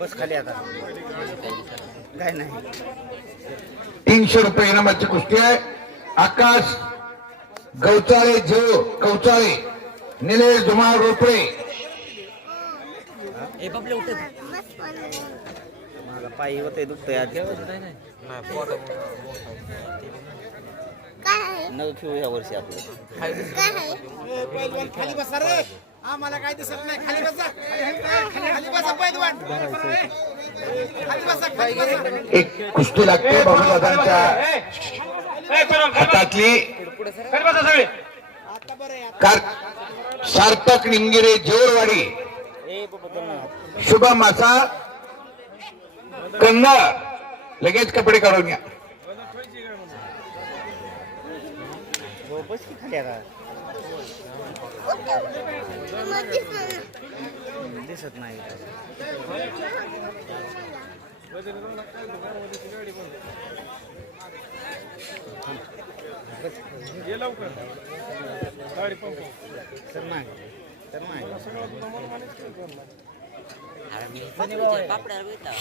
बस खाली आता काय नाही. 300 रुपये इनामाची कुस्ती आहे. आकाश गवचाळे जेव कवचाळे निलेश धुमाळ रोपडे. माझा पाय होते दुखतोय आज. नग खेळू या वर्षी आपलं. खाली बसा रे. आम्हाला काय दिसत नाही. खाली बसा. खाली बसा पैलवान. खाली बसा. खाली बसा. एक कुस्ती लागते बाबूदादांच्या हातातली. सार्थक निंगिरे जेवरवाडी शुभम मासा कन्नड. लगेच कपडे काढून घ्या. बस की खाली आता दिसत नाही.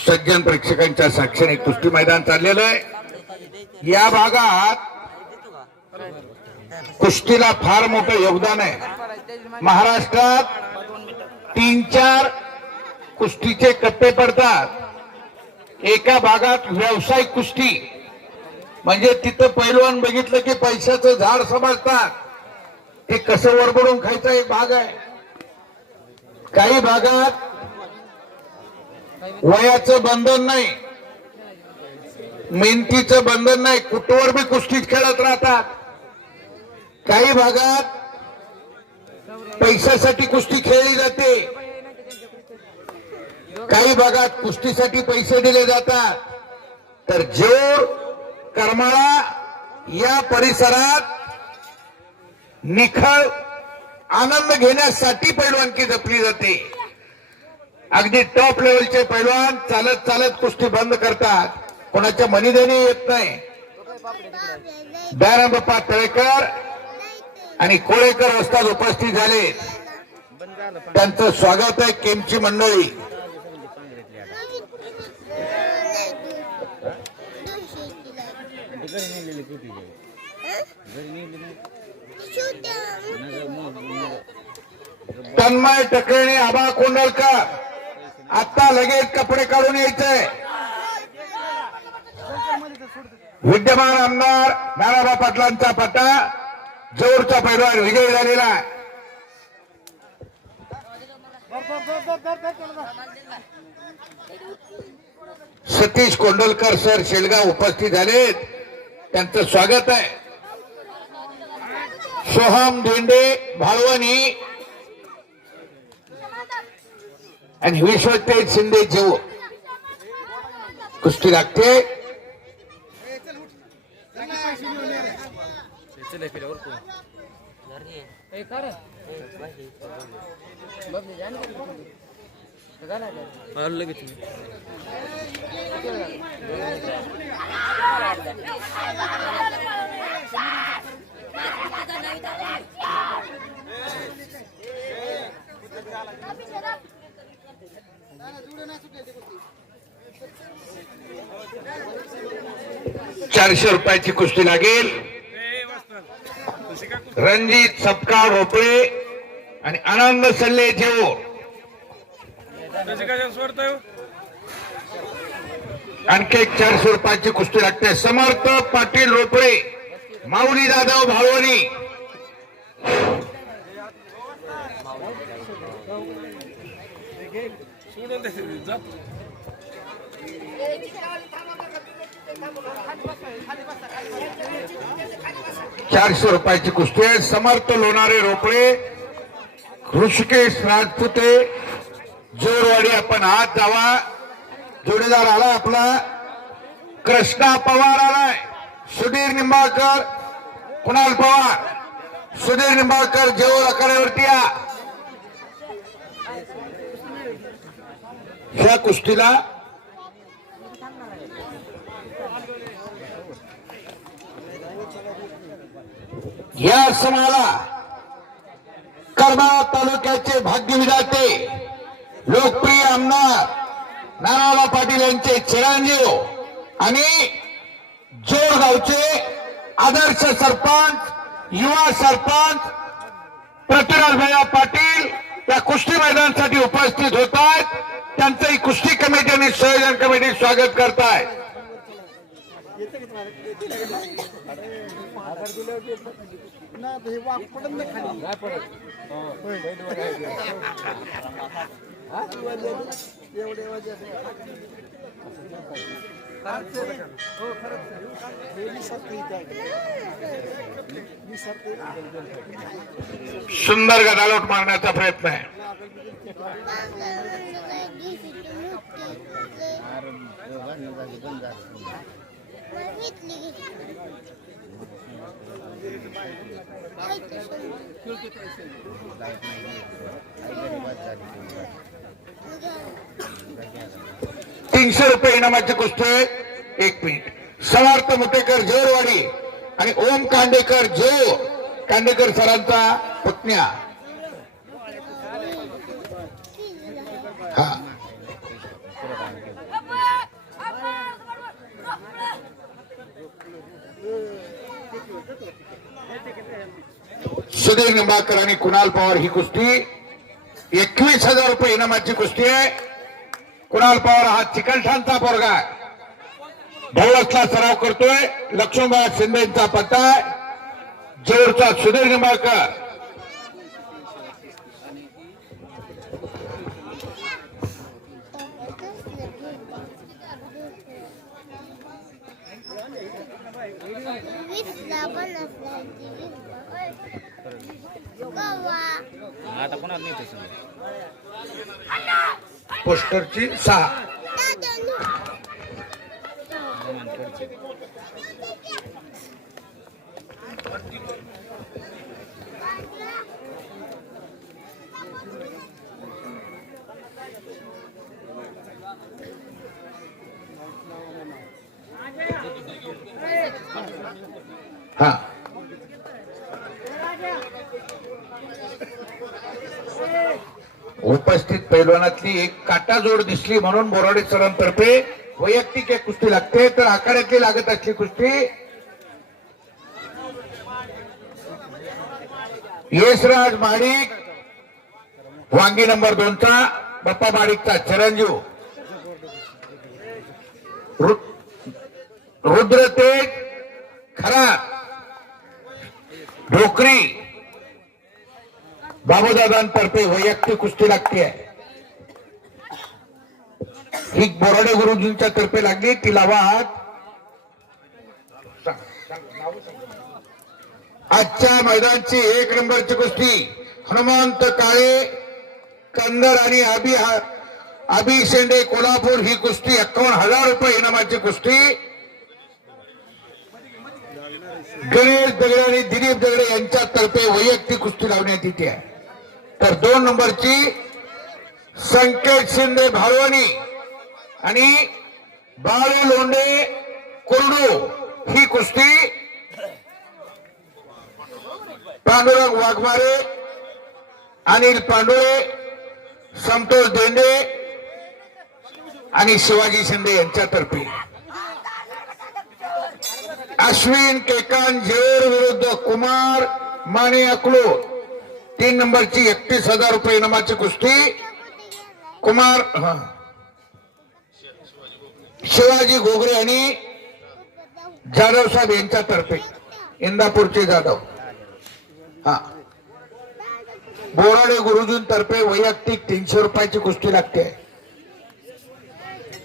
सज्जन प्रेक्षकांच्या साक्षीने कुस्ती मैदान चाललेलं आहे. या भागात कुस्तीला फार मोठं योगदान आहे. महाराष्ट्रात 3-4 कुस्तीचे कप्पे पडतात. एका भागात व्यावसायिक कुस्ती म्हणजे तिथं पैलवान बघितलं की पैशाचं झाड समजतात. ते कसं वरबडून खायचा एक भाग आहे. काही भागात वयाचं बंधन नाही, मेहनतीचं बंधन नाही, कुठवर बी कुस्तीच खेळत राहतात. काही भागात पैशासाठी कुस्ती खेळली जाते. काही भागात कुस्तीसाठी पैसे दिले जातात. तर जेऊर करमाळा या परिसरात निखळ आनंद घेण्यासाठी पैलवानकी जपली जाते. अगदी टॉप लेवलचे पैलवान चालत चालत कुस्ती बंद करतात. कोणाच्या मनीदेने येत नाही. दयारामबाप्पा तळेकर आणि कोळेकर वस्ताद उपस्थित झाले. त्यांचं स्वागत आहे. केमची मंडळी तन्मय टकरेने आबा कोंडलकर आता लगेच कपडे काढून यायचंय. विद्यमान आमदार नारायणराव पाटलांचा पट्टा जोरचा पैलवान विजयी झालेला आहे. सतीश कोंडलकर सर शेलगाव उपस्थित झालेत. त्यांचं स्वागत आहे. सोहम धेंडे भाळवणी आणि विश्वतेज शिंदे जेव कुस्ती लागते. ₹400 कुस्ती लागेल. रणजित सपकाळ रोपळे आणि आनंद सल्ले जेवो. आणखी एक ₹400 कुस्ती लागते. समर्थ पाटील रोपळे माऊली जाधव भाळवणी. ₹400 कुस्ती आहे. समर्थ लोणारे रोपळे ऋषिकेश राजपुते जोरवाडी. आपण हात जावा. जोडीदार आला आपला कृष्णा पवार आलाय. सुधीर निंबाळकर कुणाल पवार. सुधीर निंबाळकर जेवळ आखाड्यावरती या. ह्या कुस्तीला या समाला करमाळा तालुक्याचे भाग्यविधाते लोकप्रिय आमदार नानाभाऊ पाटील यांचे चिरंजीव आणि जोरगावचे आदर्श सरपंच युवा सरपंच पृथ्वीराज पाटील या कुस्ती मैदानासाठी उपस्थित होत आहेत. त्यांचंही कुस्ती कमिटी आणि संयोजन कमिटी स्वागत करताय. सुंदर गदालोट मारण्याचा प्रयत्न आहे. ₹300 इनामाची कुस्ती. 1 मिनिट. समर्थ मुटेकर जेरवाडी आणि ओम कांडेकर जो कांडेकर सरांचा पुतण्या. हा सुधीर निंबाळकर आणि कुणाल पवार ही कुस्ती. ₹21,000 इनामाची कुस्ती आहे. कुणाल पवार हा चिकलठाणचा पोरगा आहे. ढवळसला सराव करतोय. लक्ष्मणबाई शिंदेचा पत्ता आहे. जेऊरचा सुधीर निंबाळकर. आता कोणाला नाही तसं पोस्टरची 6. हा उपस्थित पैलवानातली एक काटा जोड दिसली म्हणून बोराडे सरांतर्फे वैयक्तिक एक कुस्ती लागते. तर आखाड्यातली लागत असली कुस्ती यशराज माडिक वांगी नंबर 2चा बाप्पा माडिकचा चिरंजीव रुद्रतेज खरा ढोकरी बाबूदादांतर्फे वैयक्तिक कुस्ती लागते. ही बोराडे गुरुजींच्या तर्फे लागली. तिला वाद आजच्या मैदानची 1 नंबरची कुस्ती हनुमंत काळे कंदर आणि अभि शेंडे कोल्हापूर ही कुस्ती. ₹51,000 इनामाची कुस्ती. गणेश दगडे आणि दिलीप दगडे यांच्यातर्फे वैयक्तिक कुस्ती लावण्यात येते आहे. तर 2 नंबरची संकेत शिंदे भालवणी आणि बाळू लोंढे कुरडू ही कुस्ती. पांडुरंग वाघमारे अनिल पांडुळे संतोष देंडे आणि शिवाजी शिंदे यांच्यातर्फे. अश्विन केकान जेऊर विरुद्ध कुमार माने अकलो 3 नंबरची ₹31,000 इनामाची कुस्ती. कुमार शिवाजी घोगरे आणि जाधव साहेब यांच्यातर्फे इंदापूरचे जाधव. हा बोराडे गुरुजींतर्फे वैयक्तिक ₹300 कुस्ती लागते.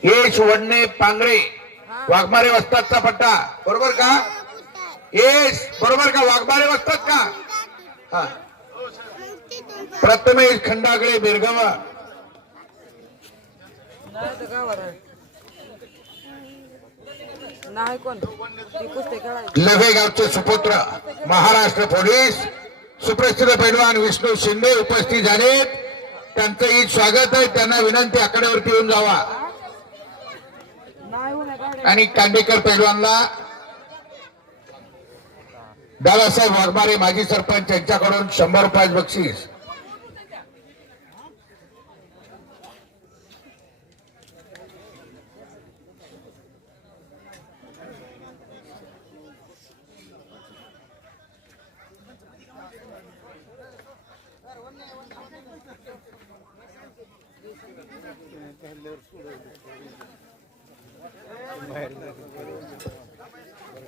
यश वडणे पांगळे वाघमारे वस्तादचा पट्टा. बरोबर का यश? बरोबर का वाघमारे वस्ताद का? हा प्रथमेश खंडागळे बेरगावा. लघे गावचे सुपुत्र महाराष्ट्र पोलीस सुप्रसिद्ध पैलवान विष्णू शिंदे उपस्थित झालेत. त्यांचंही स्वागत आहे. त्यांना विनंती आकड्यावरती येऊन जावा. आणि कांडेकर पैलवानला दादासाहेब वाघमारे माजी सरपंच यांच्याकडून ₹100 बक्षीस.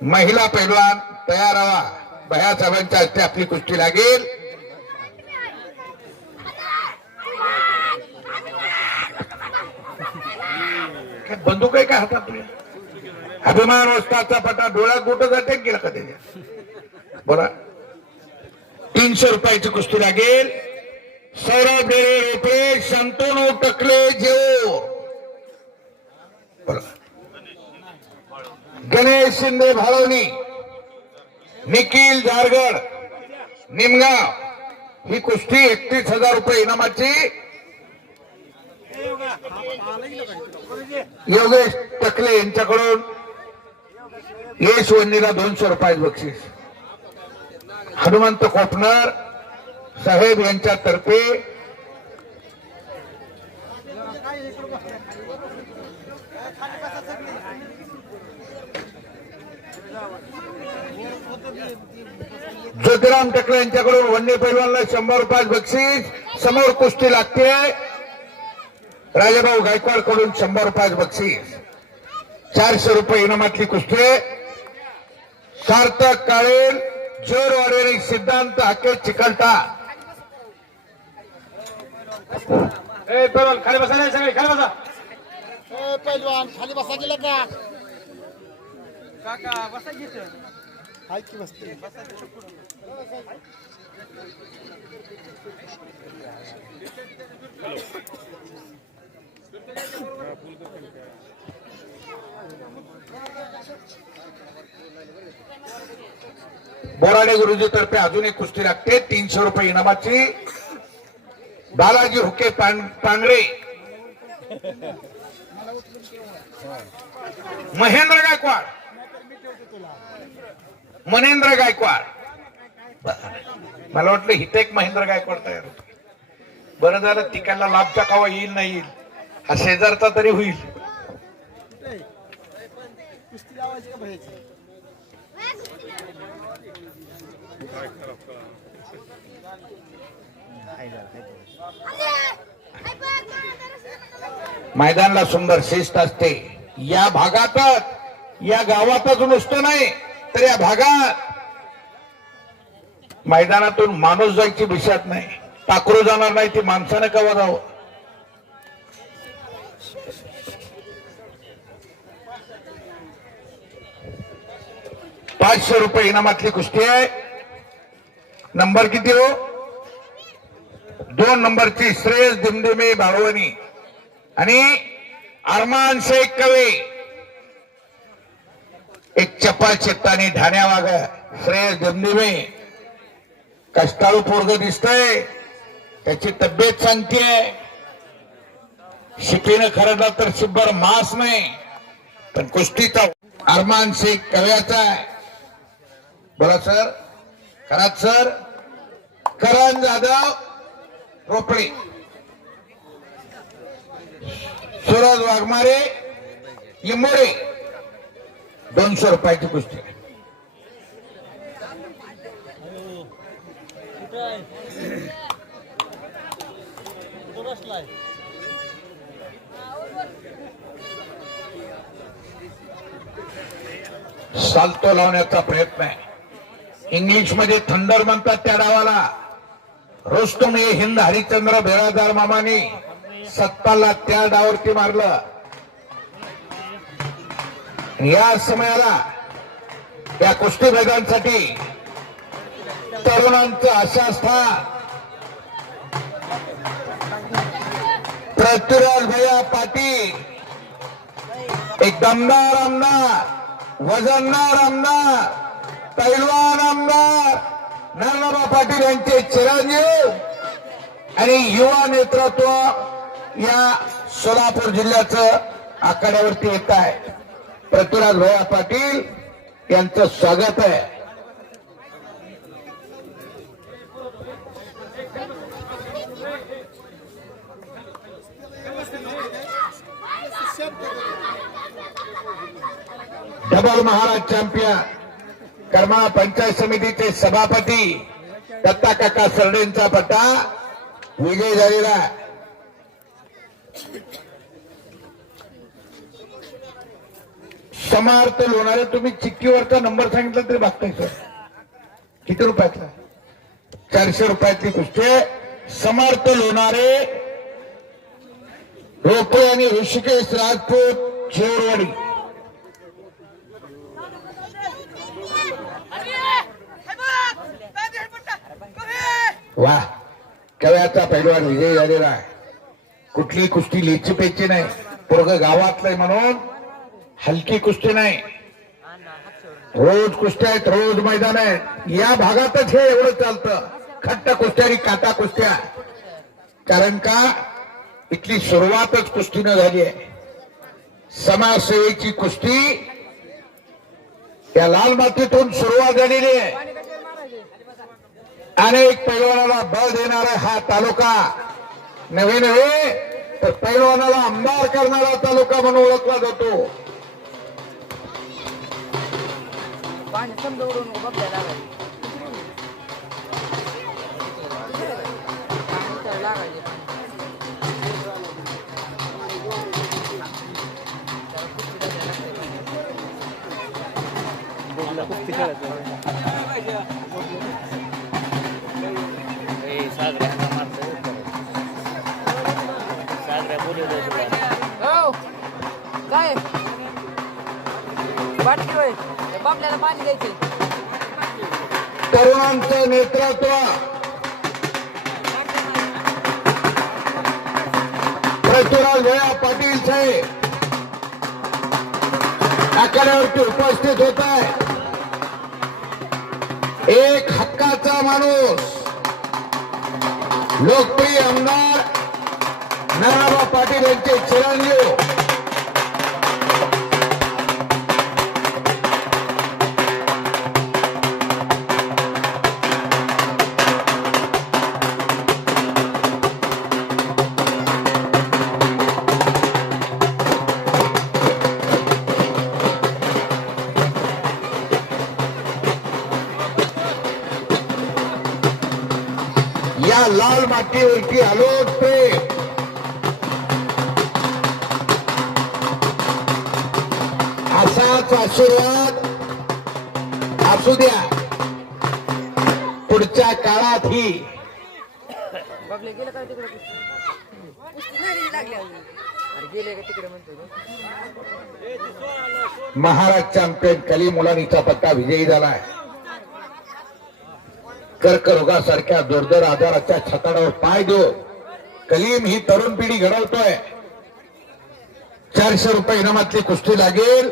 महिला पैलवान तयार व्हा. भया साहेबांच्या हस्ते आपली कुस्ती लागेल. काय बंदूक आहे काय हातात तुझ्या? अभिमान वस्ताचा पटा डोळ्यात गोट जाते गेला का त्याच्या? बोला. 300 रुपयाची कुस्ती लागेल. सौरभ बेरे रोपे, शंतनू टकले जेओ. बोला. गणेश शिंदे भाळवणी, निखिल जारगड निमगाव. ही कुस्ती 31,000 रुपये इनामाची. योगेश टकले यांच्याकडून यश वन्नीला 200 रुपये बक्षीस. हनुमंत कोपनर साहेब यांच्यातर्फे ज्योतिराम टकले यांच्याकडून वन्नी पैलवानला 100 रुपये बक्षीस. समोर कुस्ती लागते. राजाभाऊ गायकवाड कडून 100 रुपये बक्षीस. 400 रुपये इनामातली कुस्ती. सार्थक काळेल, जोरवाडेरी, सिद्धांत हाके चिकलटा. खाली बसा नाही सगळे खाली बसा. पैलवान खाली बसा गेला का काका? बसा घेत हाय की बसते. बोराडे गुरुजी तर्फे अजून एक कुस्ती लागते 300 रुपये इनामाची. बालाजी हुके पांगरे, महेंद्र गायकवाड, मनेंद्र गायकवाड. मला वाटलं हिथे एक महेंद्र गायकवाड तयार होतो. बरं झालं तिकडला लाभचा कावा येईल नाही येईल, हा शेजारचा तरी होईल. मैदानाला सुंदर शिस्त असते. या भागातच, या गावातच नुसतं नाही तर या भागात मैदानातून माणूस जायची विषयात नाही. टाकरू जाणार नाही ती माणसानं कवा जावं. ₹500 इनामातली कुस्ती आहे. नंबर किती हो? 2 नंबरची श्रेयस दिमदिमे भाळवणी आणि अरमान शेख कवे. एक चप्पा चित्तानी ढाण्या वाग श्रेयस दिमदिमे. कष्टाळू पोरग दिसतंय, त्याची तब्येत सांगतेय. शिपीनं खरडला तर शिब्बर मास नाही, पण कुस्तीचा अरमान शेख कव्याचा आहे. बोला सर. करात सर. करण जाधव रोपडे, सूरज वाघमारे लिंबोडे. 200 रुपयाची कुस्ती. साल्तो लावण्याचा प्रयत्न आहे. इंग्लिश मध्ये थंडर म्हणतात त्या डावाला. रोस्तम हे हिंद हरिश्चंद्र बेरादार मामाने 70ला त्या डावावरती मारलं. या समयाला या कुस्ती मैदानासाठी तरुणांचं आशास्थान पृथ्वीराज भैया पाटील. एक दमदार आमदार, वजनदार आमदार, पैलवान आमदार नारायणराव पाटील यांचे चिरंजीव आणि युवा नेतृत्व या सोलापूर जिल्ह्याचं आखाड्यावरती येत आहे. पृथ्वीराज भैया पाटील यांचं स्वागत आहे. डबल महाराज चॅम्पियन कर्मा पंचायत समितीचे सभापती दत्ता काका सरडेंचा पट्टा विजय झालेला. समर्थ लोणारे, तुम्ही चिठ्ठीवरचा नंबर सांगितला तरी बघताय सर. किती रुपयातला? 400 रुपयातली कुस्ती. समर्थ लोणारे, रोपे आणि ऋषिकेश राजपूत शेवरवाडी. वा, कव्याचा पैलवान विजय झालेला आहे. कुठली कुस्ती लेची पेची नाही. पोरग गावातलं म्हणून हलकी कुस्ती नाही. रोज कुस्त्या आहेत, रोज मैदान आहे. या भागातच हे एवढं चालतं. खट्ट कुस्त्या आणि काटा कुस्त्या. कारण का इथली सुरुवातच कुस्तीनं झाली आहे. समाजसेवेची कुस्ती या लाल मातीतून सुरुवात झालेली आहे. अनेक पैलवानाला बळ देणारा हा तालुका नवे नव्हे तर पैलवानाला आमदार करणारा तालुका म्हणून ओळखला जातो. काय बाटली होय बापल्याला पाणी द्यायचे. तरुणांचं नेतृत्व पृथ्वीराज भैया पाटील साहेब आखाड्यावरती उपस्थित होत आहे. एक हक्काचा माणूस, लोकप्रिय आमदार नानाबा पाटील यांचे चिरंजीव या लाल मातीवरती आलोट प्रेम, असाच आशीर्वाद असू द्या पुढच्या काळातही. बापले गेलं काय तिकडे गेले का तिकडे म्हणतो. महाराज चॅम्पियन कलीम मुलानीचा पट्टा विजयी झालाय. कर्करोगासारख्या दुर्धर आजाराच्या छताडावर पाय देऊ कलीम ही तरुण पिढी घडवतोय. 400 रुपये इनामातली कुस्ती लागेल.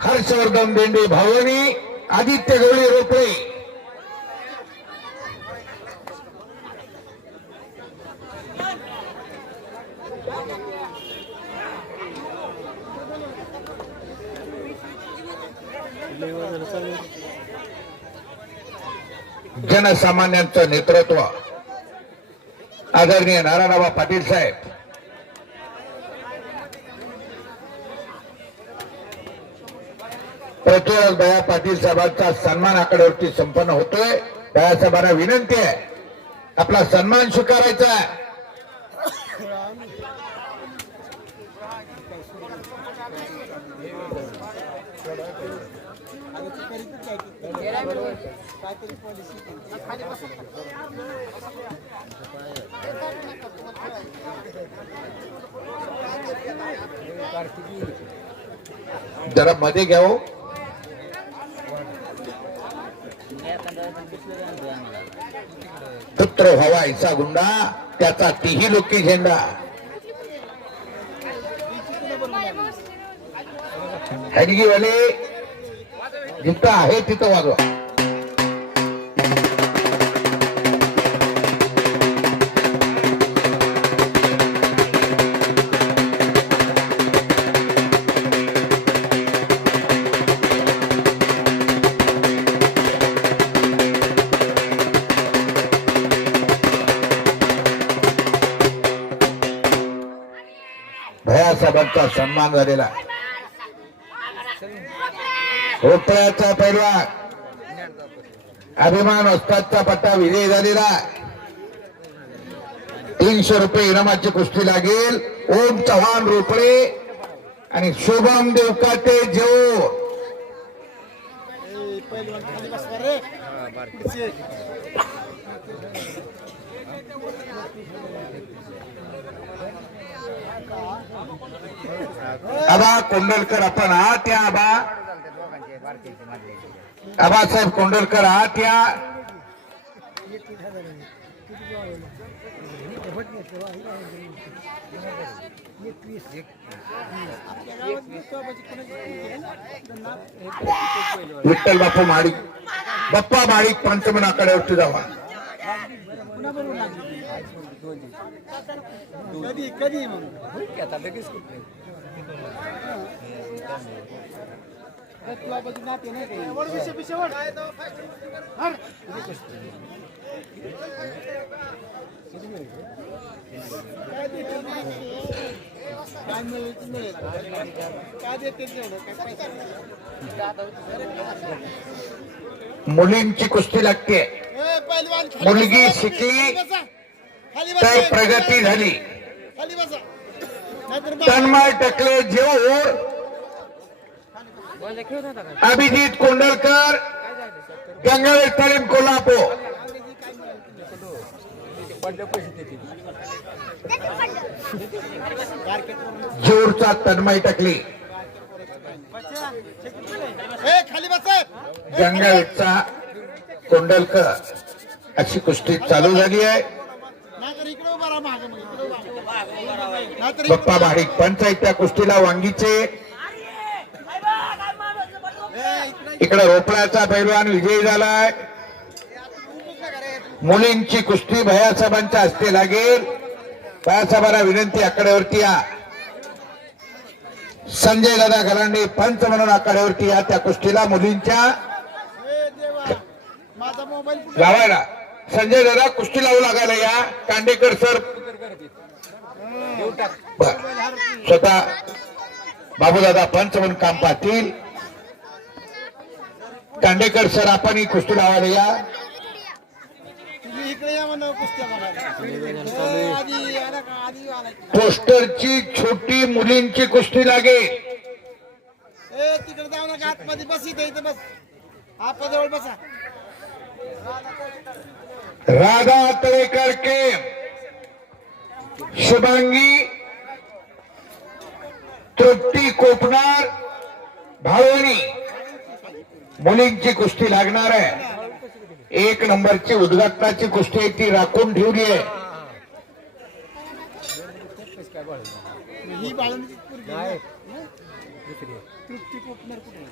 हर्षवर्धन देंडे भावनी, आदित्य गवळी रोपळे. जनसामान्यांचं नेतृत्व आदरणीय नारायणबा पाटील साहेब. पृथ्वीराज भैया पाटील साहेबांचा सन्मान आकड्यावरती संपन्न होतोय. भैया साहेबांना विनंती आहे आपला सन्मान स्वीकारायचा. जरा मध्ये घ्यावं. पुत्र व्हावा ऐसा गुंडा, त्याचा तीही लोकी झेंडा. हडगीवाले जिथं आहे तिथं वाजवा. भैयासाहेबांचा सन्मान झालेला. रोपळ्याचा पैलवान अभिमान वस्तादचा पट्टा विजयी झालेला. 300 रुपये इनामाची कुस्ती लागेल. ओम चव्हाण रोपळे, आणि शुभम देवकाते जेऊर. पहिलवान खाली बसवा रे. पुढचे. आबा कोंडलकर आपण आहात या आबासाहेब कोंडलकर आहात या. विठ्ठल बापू माडिक बाप्पा माडिक पंचमन आकड्यावरती जावा. कधी कधी मग मुलींची कुस्ती लागते. मुलगी शिकली तर प्रगती झाली. खाली बसा. तन्मय टकले जेऊर, बोलले खेळत होता का अभिजित कोंडलकर गंगावेल तालीम कोल्हापूर. जेऊरचा तन्मय टकले, खाली बसा. गंगावेलचा कोंडलकर अशी कुस्ती चालू झाली आहे. नाहीतर इकडे उभा राहा मागं मग. इकडे उभा राहा. नाहीतर बाप्पा माडिक पंचायत त्या कुस्तीला वांगीचे. इकडे रोपड्याचा पैलवान विजयी झालाय. मुलींची कुस्ती भैयासाहेबांच्या हस्ते लागेल. भैयासाहेबांना विनंती आकड्यावरती या. संजय दादा गलांडे पंच म्हणून आकड्यावरती या. त्या कुस्तीला मुलींच्या माझा मोबाईल लावायला संजय दादा कुस्ती लावू लागायला या. कांडेकर सर स्वतः बाबूदादा पंच म्हणून काम पाहतील. कांडेकर सर आपण ही कुस्ती लावायला या. तुम्ही इकडे या म्हणा कुस्त्या बघायला. आधी आला का आधी आला. पोस्टरची छोटी मुलींची कुस्ती लागेल. तिकडे जाऊ नका. आतमध्ये बस. इथे बस. आपजवळ बसा. राधा तळेकर के शुभांगी तृप्ती कोपनार भावनी मुलींची कुस्ती लागणार आहे. 1 नंबरची उद्घाटनाची कुस्ती आहे ती राखून ठेवली आहे. ही बाळांची पोरगी आहे. तृप्ती कोकणर कुठे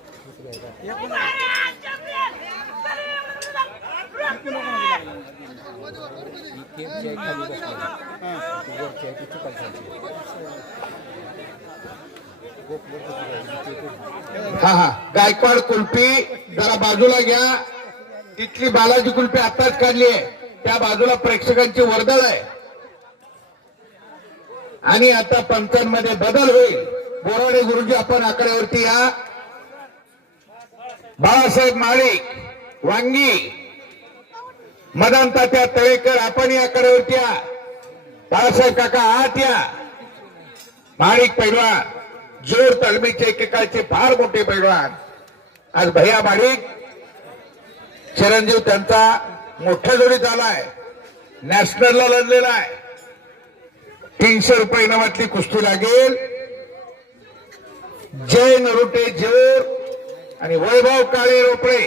हा हा गायकवाड कुल्फी जरा बाजूला घ्या. तिथली बालाजी कुल्फी आताच काढली आहे. त्या बाजूला प्रेक्षकांची वर्दळ आहे. आणि आता पंचांमध्ये बदल होईल. बोराडे गुरुजी आपण आकड्यावरती या. बाळासाहेब माडिक वांगी मदन तात्या तळेकर आपण या आकड्यावरती या. बाळासाहेब काका आत या. माडिक पैलवान जोर तालमीचे एकेकाळचे फार मोठे पैलवान. आज भैया माडिक चिरंजीव त्यांचा मोठ्या जोडीत आलाय. नॅशनलला लढलेला आहे. 300 रुपये इनामातली कुस्ती लागेल. जय नरोटे जेऊर आणि वैभव काळे रोपडे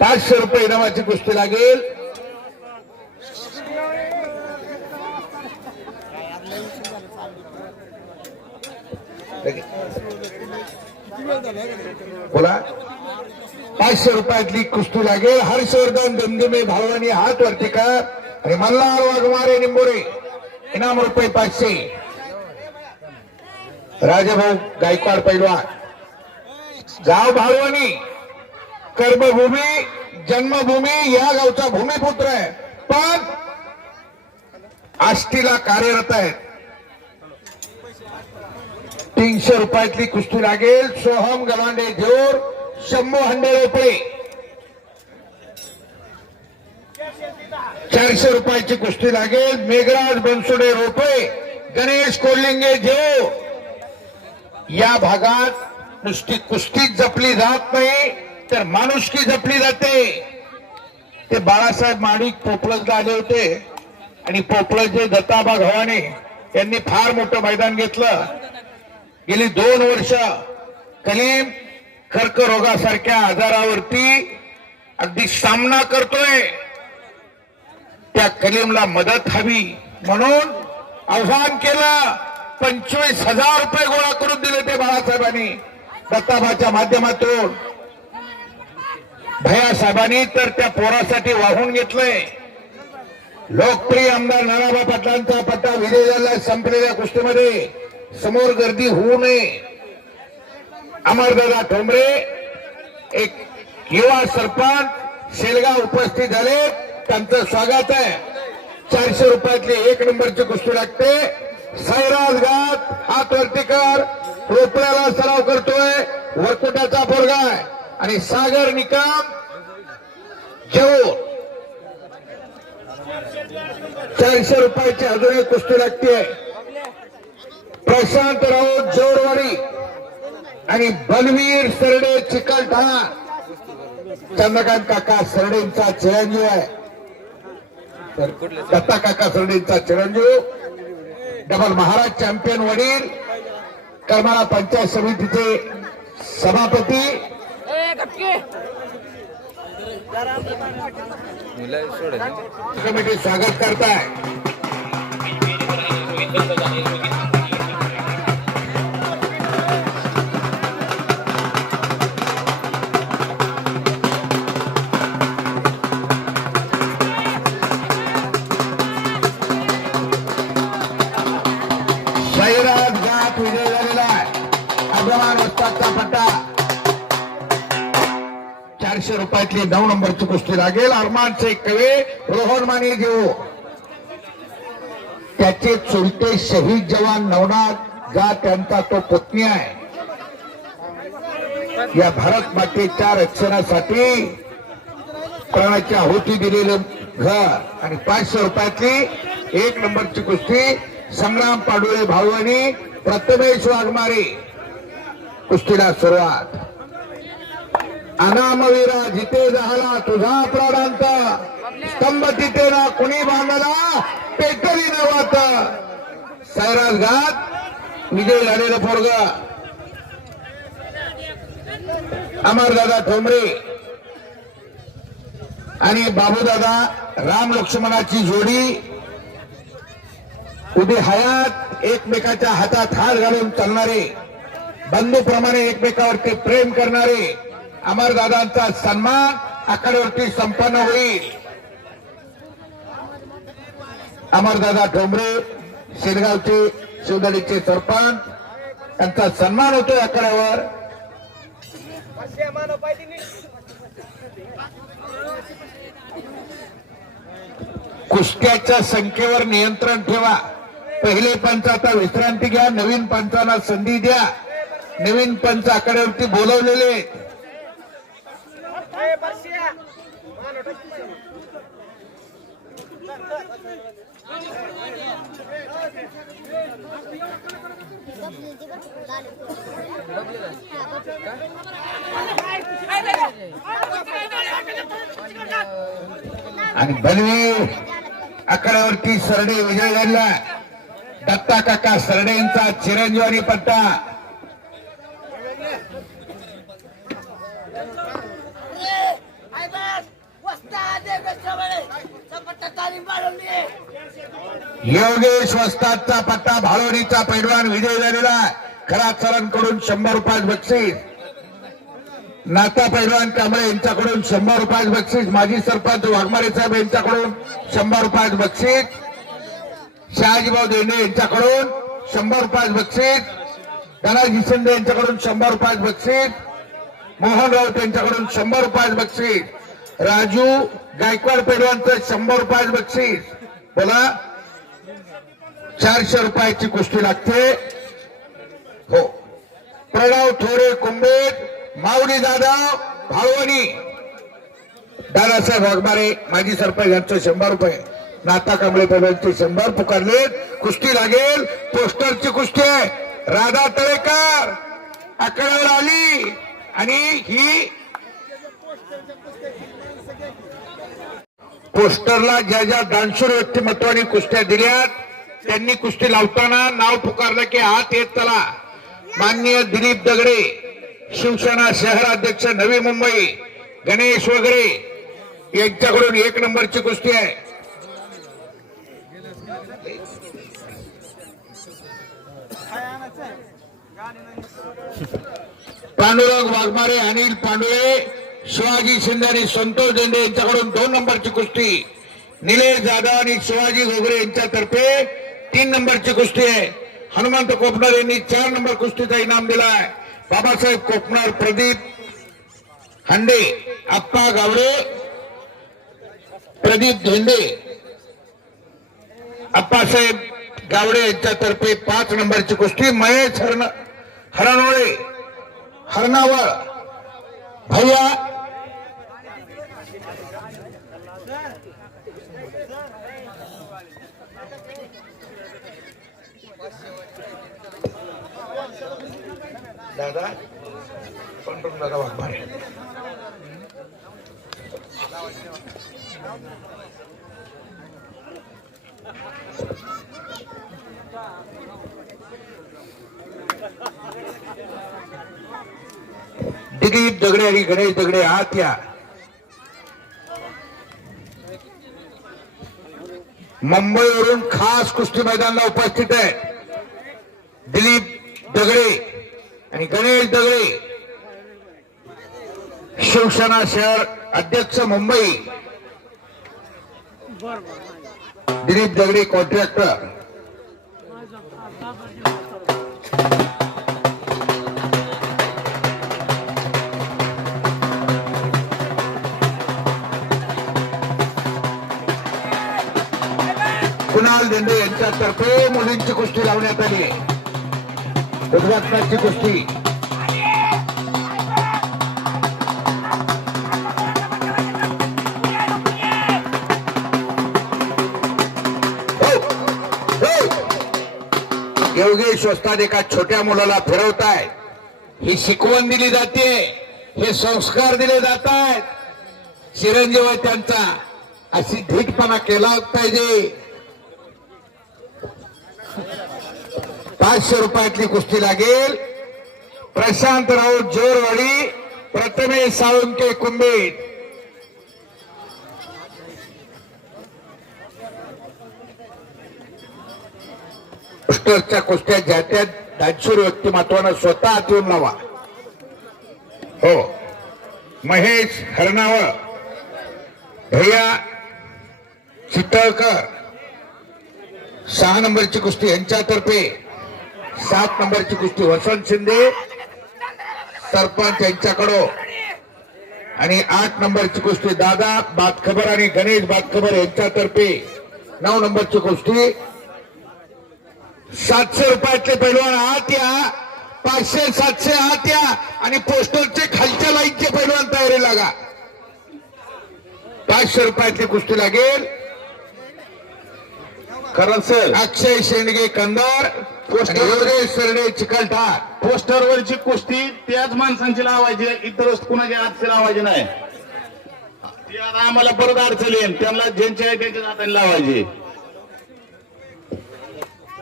500 रुपये इनामाची कुस्ती लागेल. बोला 500 रुपयातली कुस्ती लागेल. हर्षवर्धन दमदमे भावानी हात वरती कर आणि मल्हार वाघमारे निंबोरे इनाम रुपये 500. राजाभाऊ गायकवाड पैलवान गाव भाळवणी कर्मभूमी जन्मभूमी या गावचा भूमिपुत्र आहे. पण आष्टीला कार्यरत आहेत. 300 रुपयातली कुस्ती लागेल. सोहम गलांडे जोर शंभू हंडे रोपळे 400 रुपयाची कुस्ती लागेल. मेघराज बनसोडे रोपळे गणेश कोल्लिंगे जो या भागात नुसती कुस्तीच जपली जात नाही तर माणुसकी जपली जाते. ते बाळासाहेब माडिक पोपळजला आले होते आणि पोपळजे दत्ताबा घवाणे यांनी फार मोठं मैदान घेतलं. गेली 2 वर्ष कलीम कर्करोगासारख्या आजारावरती अगदी सामना करतोय. त्या कलीमला मदत हवी म्हणून आव्हान केलं. 25,000 रुपये गोळा करून दिले ते बाळासाहेबांनी दत्ताबाच्या माध्यमातून. भैया साहेबांनी तर त्या पोरासाठी वाहून घेतलंय. लोकप्रिय आमदार नानाबा पाटलांचा पट्टा विजय झाला. संपलेल्या कुस्तीमध्ये समोर गर्दी होऊ नये. अमरदादा ठोंबरे एक युवा सरपंच शेलगाव उपस्थित झाले. त्यांचं स्वागत आहे. 400 रुपयातली 1 नंबरची कुस्ती लागते. सैराज घात हात वरती कर. रोपड्याला सराव करतोय वरकुटाचा पोरगा आहे आणि सागर निकम जेवूर 400 रुपयाची अजून एक कुस्ती लागते. प्रशांत राऊत जोरवाडी आणि बलवीर सरडे चिकलठाणा. चंद्रकांत काका सरडेंचा चिरंजीव आहे. दत्ता काका सरडेंचा चिरंजीव डबल महाराज चॅम्पियन वडील करमाळा पंचायत समितीचे सभापती. कमिटी स्वागत करताय. सैराज घाट विजय झालेला आहे. अभिमान वस्तादचा पट्टा 400 रुपयातली 9 नंबरची कुस्ती लागेल. अरमान शेख कवे रोहन माने घेऊ. त्याचे चुलते शहीद जवान नवनाथ घाट यांचा तो पत्नी आहे. या भारत मातेच्या रक्षणासाठी प्राणाची आहुती दिलेलं घर. आणि 500 रुपयातली 1 नंबरची कुस्ती संग्राम पाडुळे भाऊ आणि प्रथमेश वाघमारे. कुस्तीला सुरुवात. अनामवीरा जिथे झाला तुझा प्राणांचा स्तंभ तिथे ना कुणी बांधला पेटरी नवात. सैराज घाट विजय झालेलं पोरग अमरदादा ठोंबरे आणि बाबूदादा राम लक्ष्मणाची जोडी. उभे हयात एकमेकाच्या हातात हात घालून चालणारे बंधूप्रमाणे एकमेकावरती प्रेम करणारे अमरदादांचा सन्मान आखाड्यावरती संपन्न होईल. अमरदादा ठोंबरे शेलगावचे शिवदडीचे सरपंच यांचा सन्मान होतोय आखाड्यावर. कुस्त्याच्या संख्येवर नियंत्रण ठेवा. पहिले पंच आता विश्रांती घ्या. नवीन पंचांना संधी द्या. नवीन पंच आखाड्यावरती बोलवलेले. आणि बलवीर आखाड्यावरती सरडे विजय झाला. दत्ता काका सरडेंचा चिरंजीवानी पट्टा. योगेश वस्तादचा पट्टा भाळवणीचा पैलवान विजय झालेला. खरा सरांकडून 100 रुपये बक्षीस. नाता पैलवान कांबळे यांच्याकडून 100 रुपये बक्षीस. माजी सरपंच वाघमारे साहेब यांच्याकडून 100 रुपये बक्षीस. शहाजीभाऊ देंडे यांच्याकडून 100 रुपये बक्षीस. धनाजी शिंदे यांच्याकडून 100 रुपये बक्षीस. मोहन राऊत यांच्याकडून 100 रुपये बक्षीस. राजू गायकवाड पैलवानचं 100 रुपये बक्षीस. बोला 400 रुपयाची कुस्ती लागते. हो प्रणव थोरे कुंभेट माऊली जाधव भावनी दादासाहेब वाघमारे माजी सरपंच यांचं 100 रुपये. नाता कांबळे पैलवानचे 100 पुकारलेत. कुस्ती लागेल, पोस्टरची कुस्ती आहे. राधा तळेकर आकड्यावर आली आणि ही पोस्टरला ज्या ज्या दानशूर व्यक्तिमत्वाने कुस्त्या दिल्यात त्यांनी कुस्ती लावताना नाव पुकारलं की हात येत चला. माननीय दिलीप दगडे, शिवसेना शहर अध्यक्ष नवी मुंबई, गणेश वगैरे यांच्याकडून 1 नंबरची कुस्ती आहे. पांडुरंग वाघमारे, अनिल पांडुळे, शिवाजी शिंदे आणि संतोष देंडे यांच्याकडून 2 नंबरची कुस्ती. निलेश जाधव आणि शिवाजी घोगरे यांच्यातर्फे 3 नंबरची कुस्ती आहे. हनुमंत कोपणार यांनी 4 नंबर कुस्तीचा इनाम दिलाय. बाबासाहेब कोपणार, प्रदीप हांडे, आप्पा गावडे, प्रदीप धेंडे, आप्पासाहेब गावडे यांच्यातर्फे 5 नंबरची कुस्ती. महेश हरणोळे, हरणावळ भैया दादा पण दादा वाघमारे. दिलीप दगडे आणि गणेश दगडे आत या. मुंबईवरून खास कुस्ती मैदानाला उपस्थित आहे दिलीप दगडे आणि गणेश दगडे, शिवसेना शहर अध्यक्ष मुंबई, दिलीप दगडे कॉन्ट्रॅक्टर. कुणाल देंडे यांच्यातर्फे मुलींची कुस्ती लावण्यात आली. उद्घाटनाची कुस्ती. योगेश वस्ताद एका छोट्या मुलाला फिरवताय. ही शिकवण दिली जाते, हे संस्कार दिले जात आहेत. चिरंजीव आहे त्यांचा, अशी धीटपणा केला पाहिजे. 500 रुपयातली कुस्ती लागेल. प्रशांत राऊत जोरवाडी, प्रथमेश साळुंके कुंभेट. पोस्टरच्या कुस्त्या ज्या त्या दानशूर व्यक्तिमत्वानं स्वतः हात येऊन लावा. हो, महेश हरणावळ, भैया चितळकर 6 नंबरची कुस्ती यांच्यातर्फे. 7 नंबरची कुस्ती वसंत शिंदे सरपंच यांच्याकडं आणि 8 नंबरची कुस्ती दादा बातखबर आणि गणेश बातखबर यांच्यातर्फे. 9 नंबरची कुस्ती. 700 रुपयातले पैलवान आत या. 500 700 आत या आणि पोस्टरचे खालच्या लाईनचे पैलवान तयारी लागा. 500 रुपयातली कुस्ती लागेल. कारण सर अक्षय शेंडगे कंदार, योगेश सरडे चिकलठार. पोस्टरवरची कुस्ती त्याच माणसांची लावायची, इतर कुणाची हातची लावायची नाही. ती आता आम्हाला परत अडचण येईल, त्यांना ज्यांच्या आहे त्यांच्या हाताने लावायची.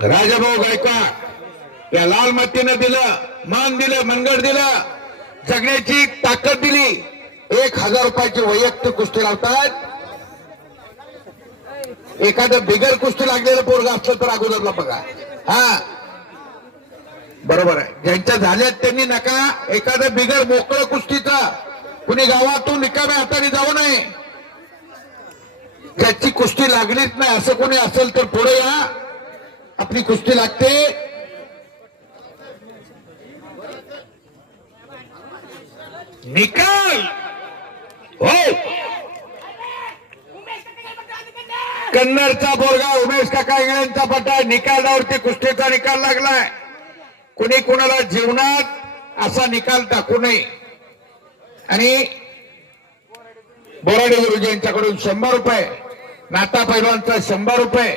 राजाभाऊ गायकवाड या लाल मातीनं दिलं, मान दिलं, मनगड दिलं, जगण्याची ताकद दिली. 1000 रुपयाची वैयक्तिक कुस्ती लावतात. एखादं बिगर कुस्ती लागलेलं पोरग असलं तर अगोदरला बघा. हा बरोबर आहे, ज्यांच्या झाल्यात त्यांनी नका. एखादं बिगर मोकळं कुस्तीचा कुणी गावातून निकाम्या हाताने जाऊ नये. ज्याची कुस्ती लागलीच नाही असं कोणी असेल तर पुढे या, आपली कुस्ती लागते. निकाल हो. कन्नडचा पोरगा उमेश काका इंगळ्यांचा पट्टा. निकालावरती कुस्तीचा निकाल लागलाय. कुणी कुणाला जीवनात असा निकाल टाकू नये. आणि बोराडे गुरुजी यांच्याकडून 100 रुपये. नाता पैलवानचा 100 रुपये.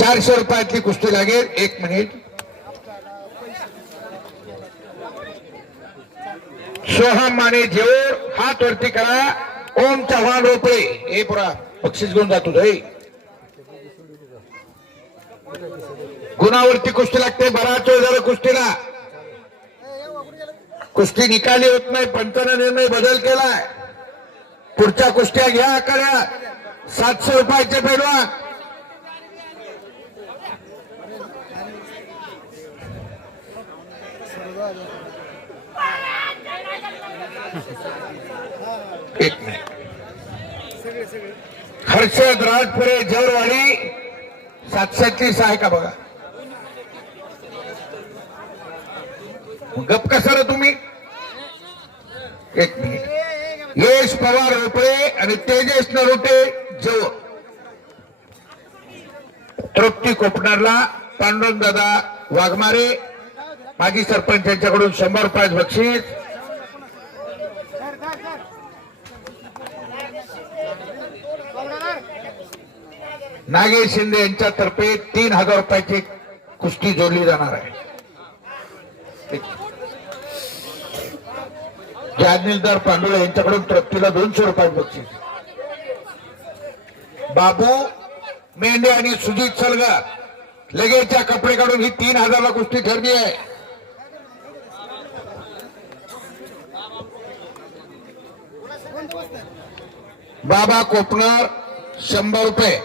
400 रुपयातली कुस्ती लागेल. 1 मिनिट. सोहम माने जेऊर हात वरती करा. ओम चव्हाण रोपळे हे पुरा बक्षीस घेऊन जातो. गुणावरती कुस्ती लागते. बराच वेळ झाला कुस्तीला. कुस्ती निकाली होत नाही. पंचांना निर्णय बदल केलाय. पुढच्या कुस्त्या घ्या आकड्या. 700 रुपयाचे पैलवान. एक मिनिट. हर्षद राजपुरे जवळवाडी 736 आहे का बघा. गप कसा रे तुम्ही. 1 मिनिट. यश पवार रोपळे आणि तेजस नरोटे जवळ. तृप्ती कोपणारला पांडुरंग दादा वाघमारे माजी सरपंच यांच्याकडून 100 रुपयाचं बक्षीस. नागेश शिंदे यांच्यातर्फे 3000 रुपयाची कुस्ती जोडली जाणार आहे. जाजनीलदार पांडुळे यांच्याकडून तृप्तीला 200 रुपयाचं बक्षीस. बाबू मेंढे आणि सुजित सलगर लगेचच्या कपडे काढून ही 3000 ला कुस्ती ठरली आहे. बाबा कोपनर 100 रुपये.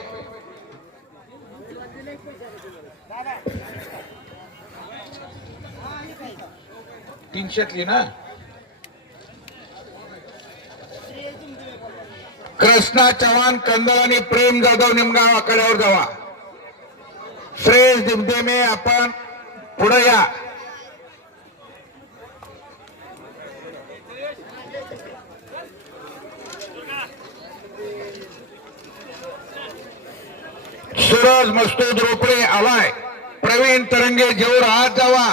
300 ना. कृष्णा चव्हाण कंदळ आणि प्रेम जाधव निमगाव आकड्यावर जावा. श्रेयस दिमदेमे आपण पुढे या. सूरज मस्तूद रोपडे आलाय. प्रवीण तरंगे जेऊर आत जावा.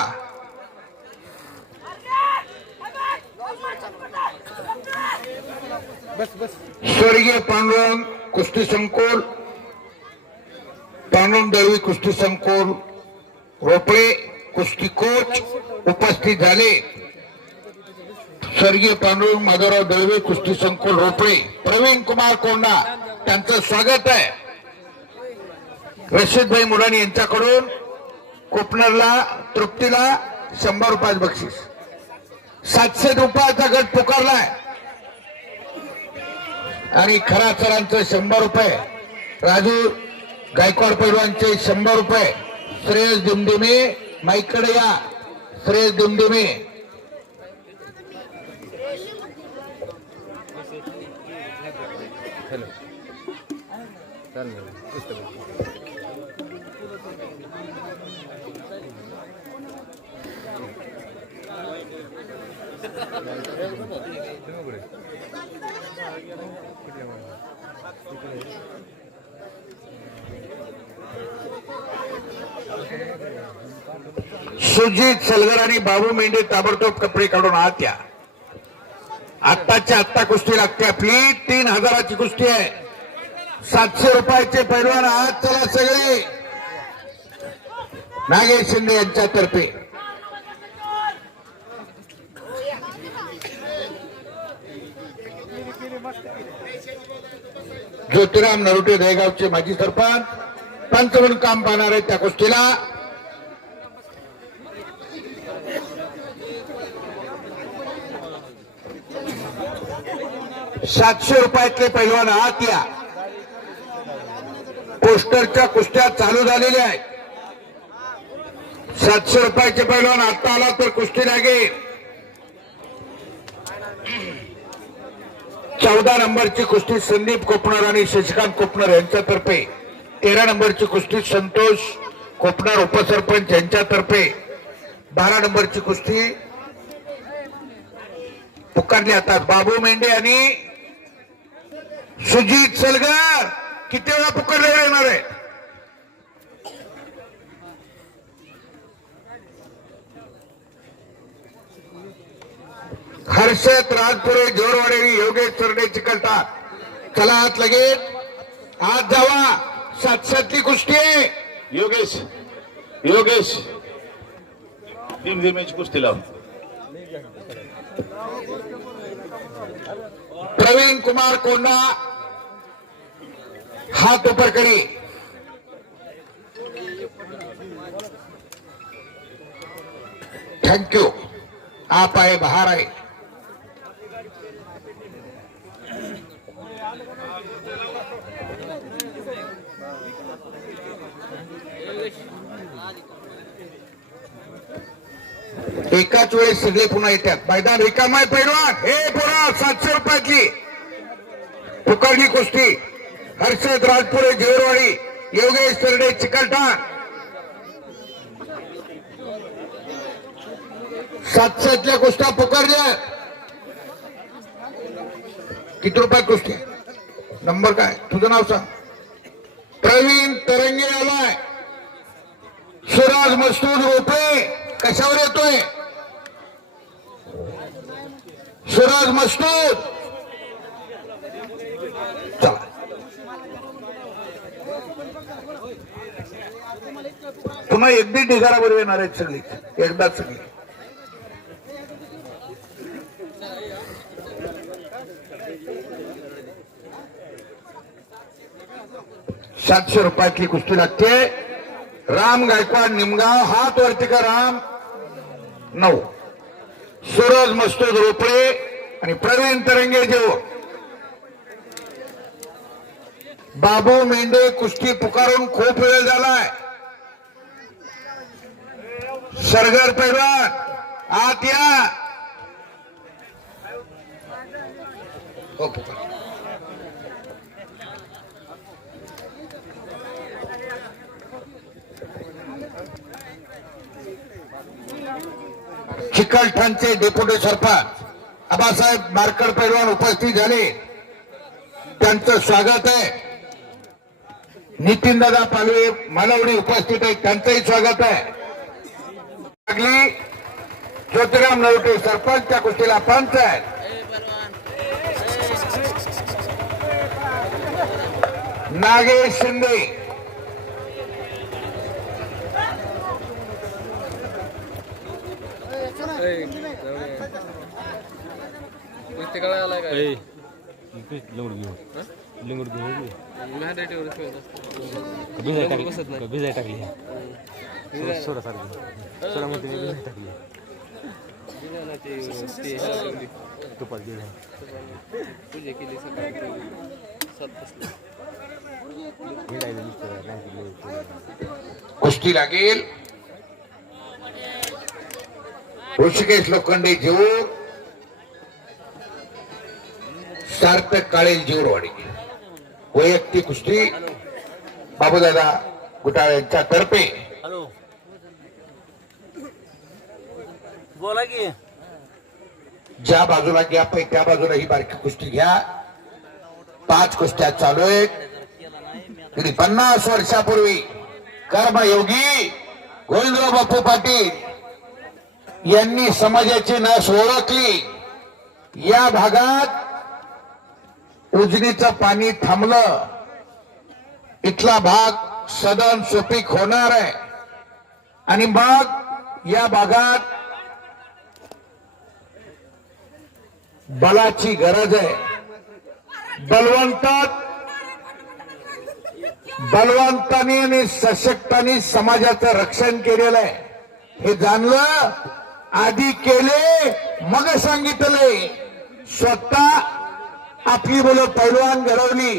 स्वर्गीय पांडुरंग कुस्ती संकुल पांडुरंग दळवी कुस्ती संकुल रोपडे कुस्ती कोच उपस्थित झाले. स्वर्गीय पांडुरंग माधवराव दळवी कुस्ती संकुल रोपडे प्रवीण कुमार कोंडा त्यांचं स्वागत आहे. रशीदभाई मुलानी यांच्याकडून कोपनरला तृप्तीला 100 रुपयाचं बक्षीस. 700 रुपयाचा गट पुकारलाय आणि खरा सरांचं 100 रुपये. राजू गायकवाड पैलवानचे 100 रुपये. श्रेयस दुमदुमे माईकडे या. श्रेयस दुमदुमे सुजित सलगर आणि बाबू मेंढे ताबडतोब कपडे काढून आत या. आत्ताच्या आत्ता कुस्ती लागते आपली. 3000ची कुस्ती आहे. 700 रुपयाचे पैलवान आत चला सगळे. नागेश शिंदे यांच्यातर्फे ज्योतिराम नरोटे दहेगावचे माजी सरपंच पंच म्हणून काम पाहणार आहेत त्या कुस्तीला. ₹700 रुपयातले पैलवान आत या. पोस्टरच्या कुस्त्या चालू झालेल्या आहेत. 700 रुपयाचे पैलवान आता आला तर कुस्ती लागेल. 14 नंबरची कुस्ती संदीप कोपनर आणि शशिकांत कोपनर यांच्यातर्फे. 13 नंबरची कुस्ती संतोष कोपनर उपसरपंच यांच्यातर्फे. 12 नंबरची कुस्ती पुकारली आता बाबू मेंढे आणि सुजित सलगर. किती वेळा पुकारल्यावर येणार आहे. हर्षद राजपुरे जोरवाडे योगेश सरडे चिकलठार चला आत लगेच आत जावा. 700तली कुस्ती आहे. योगेश योगेश धीमेची कुस्ती लाव. प्रवीण कुमार कोंडा हाथ ऊपर करी. Thank you. आप आए बाहर आए. एकाच वेळेस सगळे पुन्हा येतात. मैदान रिकाम आहे. पैलवान हे पुन्हा 700 रुपयातली पुकारली कुस्ती. हर्षद राजपुरे जेवरवाडी, योगेश तरडे चिकलठाण. 700तल्या कुस्त्या पुकारल्या. किती रुपयात कुस्ती? नंबर काय? तुझं नाव सांग. प्रवीण तरंगे आलाय. शिराज मस्तूद रोपे कशावर येतोय? शिराज मस्तूद. चला पुन्हा एकदी ढिगारा बरोबर येणार आहेत सगळी एकदाच सगळी. ₹700 कुस्ती लागते. राम गायकवाड निमगाव हात वरती का राम. 9. सूरज मस्तूद रोपळे आणि प्रवीण तरंगे जेव. बाबू मेंढे कुस्ती पुकारून खूप वेळ झालाय. सरगर पैलवान आत या. हो पुकार. चिकलठाणचे डेप्युटी सरपंच आबासाहेब बारकर पैलवान उपस्थित झाले. त्यांचं स्वागत आहे. नितीनदादा पालवे मालवडी उपस्थित आहेत. त्यांचंही स्वागत आहे. लागली ज्योतिराम नवटे सरपंच त्या कुस्तीला पंच आहेत. नागेश शिंदे कुस्ती लागेल. ऋषिकेश लोखंडे जेऊर, सार्थक काळेल जेऊरवाडी. वैयक्तिक कुस्ती बाबूदादा गुटाळे यांच्या तर्फे. बोला की. ज्या बाजूला गॅप आहे त्या बाजूला ही बारकी कुस्ती घ्या. 5 कुस्त्या चालू आहेत. तरी 50 वर्षापूर्वी कर्मयोगी गोविंदराव बापू पाटील यांनी समाजाची नस ओळखली. या भागात उजनीचं पाणी थांबलं. इथला भाग सदन सुपीक होणार आहे आणि मग या भागात बलाची गरज आहे. बलवंतानी आणि सशक्तानी समाजाचं रक्षण केलेलं आहे. हे जाणलं. आधी केले मग सांगितले. स्वतः आपली मुलं पैलवान घडवली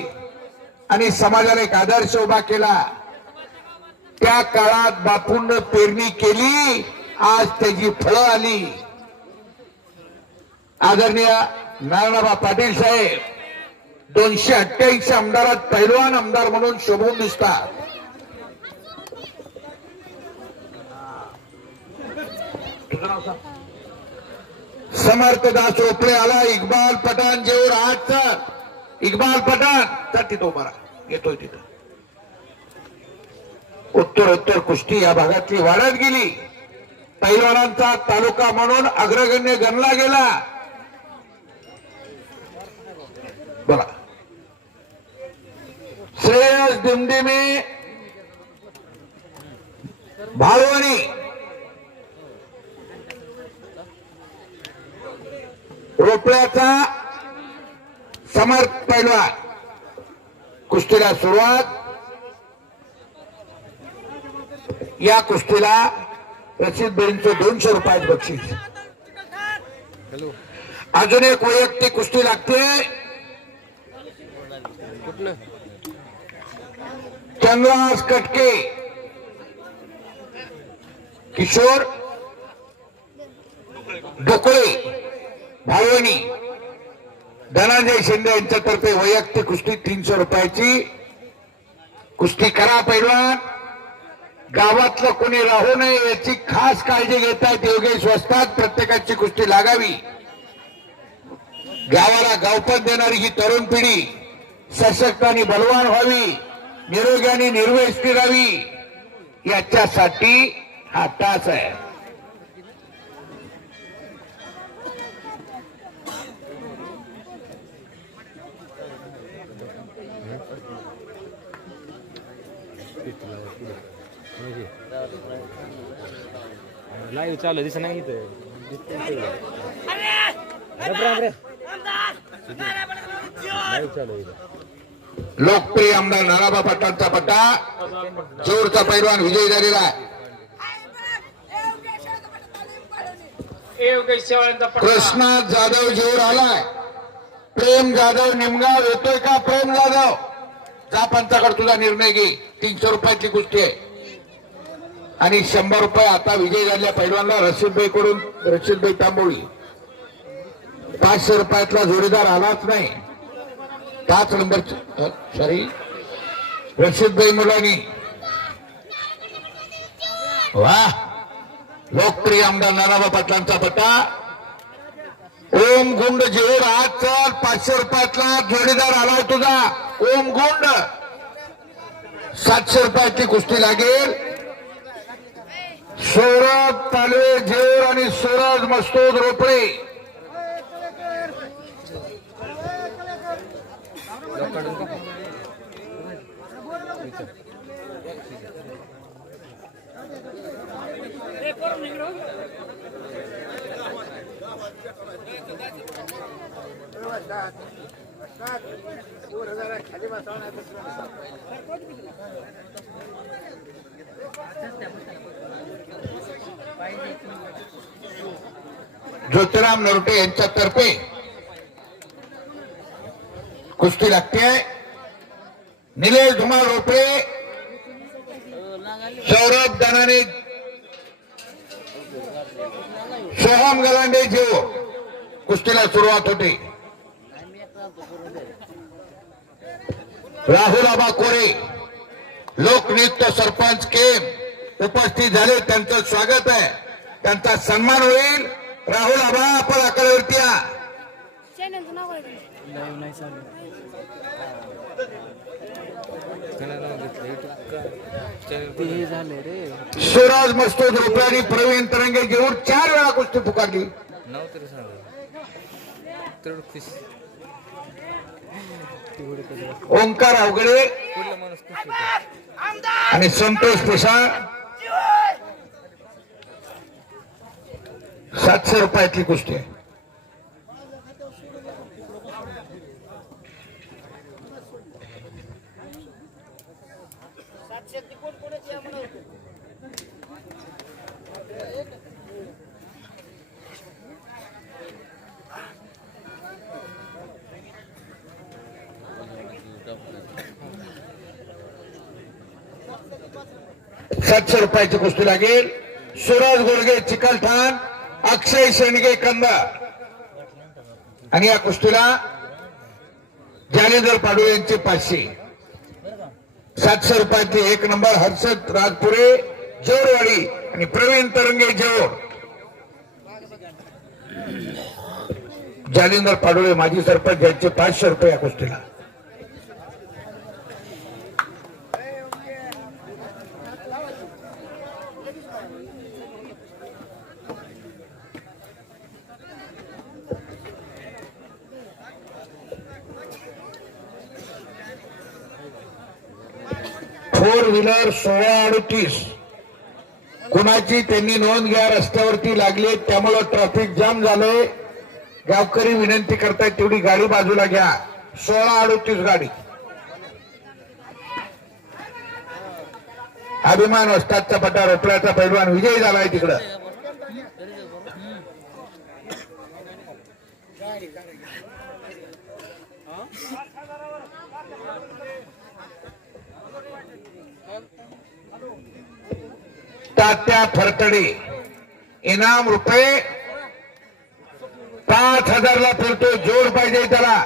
आणि समाजाला एक आदर्श उभा केला. त्या काळात बापूंनी पेरणी केली. आज त्याची फळं आली. आदरणीय नारायणबा पाटील साहेब 288 आमदारात पैलवान आमदार म्हणून शोभून दिसतात. समर्थ दास रोपळे आला. इक्बाल पठाण जेवढ आजचा इक्बाल पठाण तर तिथं उभा येतोय. तिथं उत्तर कुस्ती या भागातली वाढत गेली. पैलवानांचा तालुका म्हणून अग्रगण्य गणला गेला. बोला. श्रेयस दिमदिमे भालवणी रोपड्याचा समर्थ पैलवान कुस्तीला सुरुवात. या कुस्तीला रशीदभाईंचं 200 रुपयात बक्षीस. अजून एक वैयक्तिक कुस्ती लागते. चंद्रहास कटके किशोर डोकळे भावनी धनंजय शिंदे यांच्यातर्फे वैयक्तिक कुस्ती 300 रुपयाची. कुस्ती करा पैलवान. गावातलं कोणी राहू नये याची खास काळजी घेतायत योगेश वस्ताद. प्रत्येकाची कुस्ती लागावी. गावाला गावपण देणारी ही तरुण पिढी सशक्त आणि बलवान व्हावी, निरोगी आणि निर्वयस्ती राहावी, याच्यासाठी हा तास आहे. लाईव्ह चालू दिसत नाही इथं. लोकप्रिय आमदार नानाबा पाटलांचा पट्टा जोरचा पैलवान विजयी झालेला आहे. कृष्णा जाधव जोर आलाय. प्रेम जाधव निमगाव येतोय का? प्रेम जाधव जा पंचाकडे तुझा निर्णय घे. 300 रुपयाची कुस्ती आहे आणि 100 रुपये आता विजयी झालेल्या पैलवानला रशीदभाई कडून. रशीदभाई तांबोळी 500 रुपयातला जोडीदार आलाच नाही. 5 नंबर सॉरी रशीदभाई मुलानी. वा लोकप्रिय आमदार नानाबा पाटलांचा पट्टा. ओम गुंड जेऊर आज चल 500 रुपयातला जोडीदार आलाय तुझा. ओम गुंड 700 रुपयाची कुस्ती लागेल. सौरभ तालवे जेऊर आणि सूरज मस्तूद रोपडे. ज्योतिराम नरोटे यांच्यातर्फे कुस्ती लागते. निलेश धुमाळ रोपे, सौरभ दानाने, सोहम गलांडे जेव. कुस्तीला सुरुवात होते. राहुल आबा कोरे लोकनृत्य सरपंच केम उपस्थित झाले. त्यांचं स्वागत आहे. त्यांचा सन्मान होईल. राहुल आबा आपण आकड्यावरती या. सूरज मस्तूद रुपये आणि प्रवीण तरंगे घेऊन 4 वेळा कुस्ती पुकारली. ओंकार अवघडे आणि संतोष पेशा 700 रुपयातली कुस्ती आहे. ₹700 रुपयाची कुस्ती लागेल. सूरज गोडगे चिकलठाण, अक्षय शेंडगे कंदा. आणि या कुस्तीला जालिंदर पाडू यांचे 500. 700 रुपयाची 1 नंबर हर्षद राजपुरे जोरवाडी आणि प्रवीण तरंगे जोर. जालिंदर पाडोळे माजी सरपंच यांचे 500 रुपये या कुस्तीला. फोर व्हीलर 1638 कुणाची त्यांनी नोंद घ्या, रस्त्यावरती लागली त्यामुळं ट्रॅफिक जाम झालंय. गावकरी विनंती करतायत तेवढी गाडी बाजूला घ्या. 1638 गाडी. अभिमान वस्तादचा पटा रोपड्याचा पैलवान विजयी झालाय तिकडं. तात्या फरतडे इनाम रुपये 5000 ला फिरतो. जोड पाहिजे त्याला.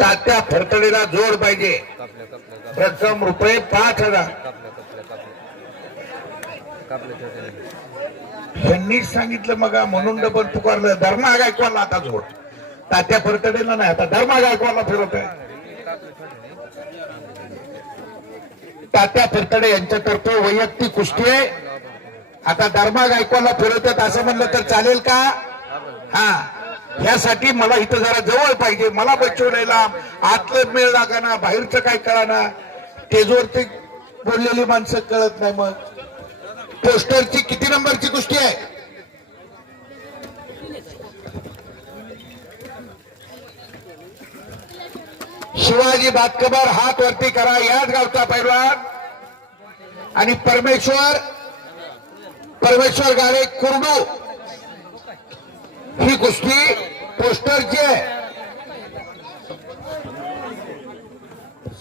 तात्या फरतडेला जोड पाहिजे. रक्कम रुपये 5000. यांनीच सांगितलं मग म्हणून डबल पुकारलं. धर्मा गायकवाडला आता जोड. तात्या फरतडेला नाही, आता धर्मा गायकवाडला फिरवत आहे. तात्या फरतडे यांच्यातर्फे वैयक्तिक कुस्ती आहे. आता धर्मा गायकवाडला फिरवतात असं म्हणलं तर चालेल का? हा, यासाठी मला इथं जरा जवळ पाहिजे. मला बचवलेला आतलं मेळ लागाना, बाहेरचं काय कळाना. स्टेजवरती बोललेली माणसं कळत नाही. मग पोस्टरची किती नंबरची कुस्ती आहे? शिवाजी बातकबर हात वरती करा. याच गावचा पैलवान आणि परमेश्वर गाडे कुर्डू ही कुस्ती पोस्टरची आहे.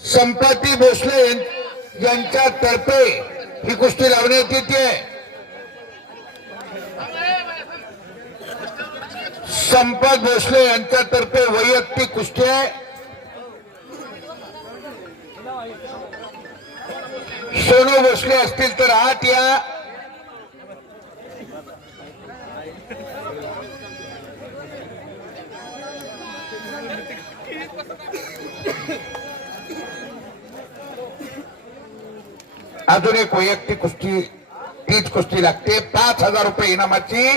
संपत्ती भोसले यांच्यातर्फे ही कुस्ती लावण्यात येते. संपत भोसले यांच्यातर्फे वैयक्तिक कुस्ती आहे. सोनू भोसले असतील तर आत या. अजून एक वैयक्तिक कुस्ती, तीच कुस्ती लागते. 5000 रुपये इनामाची.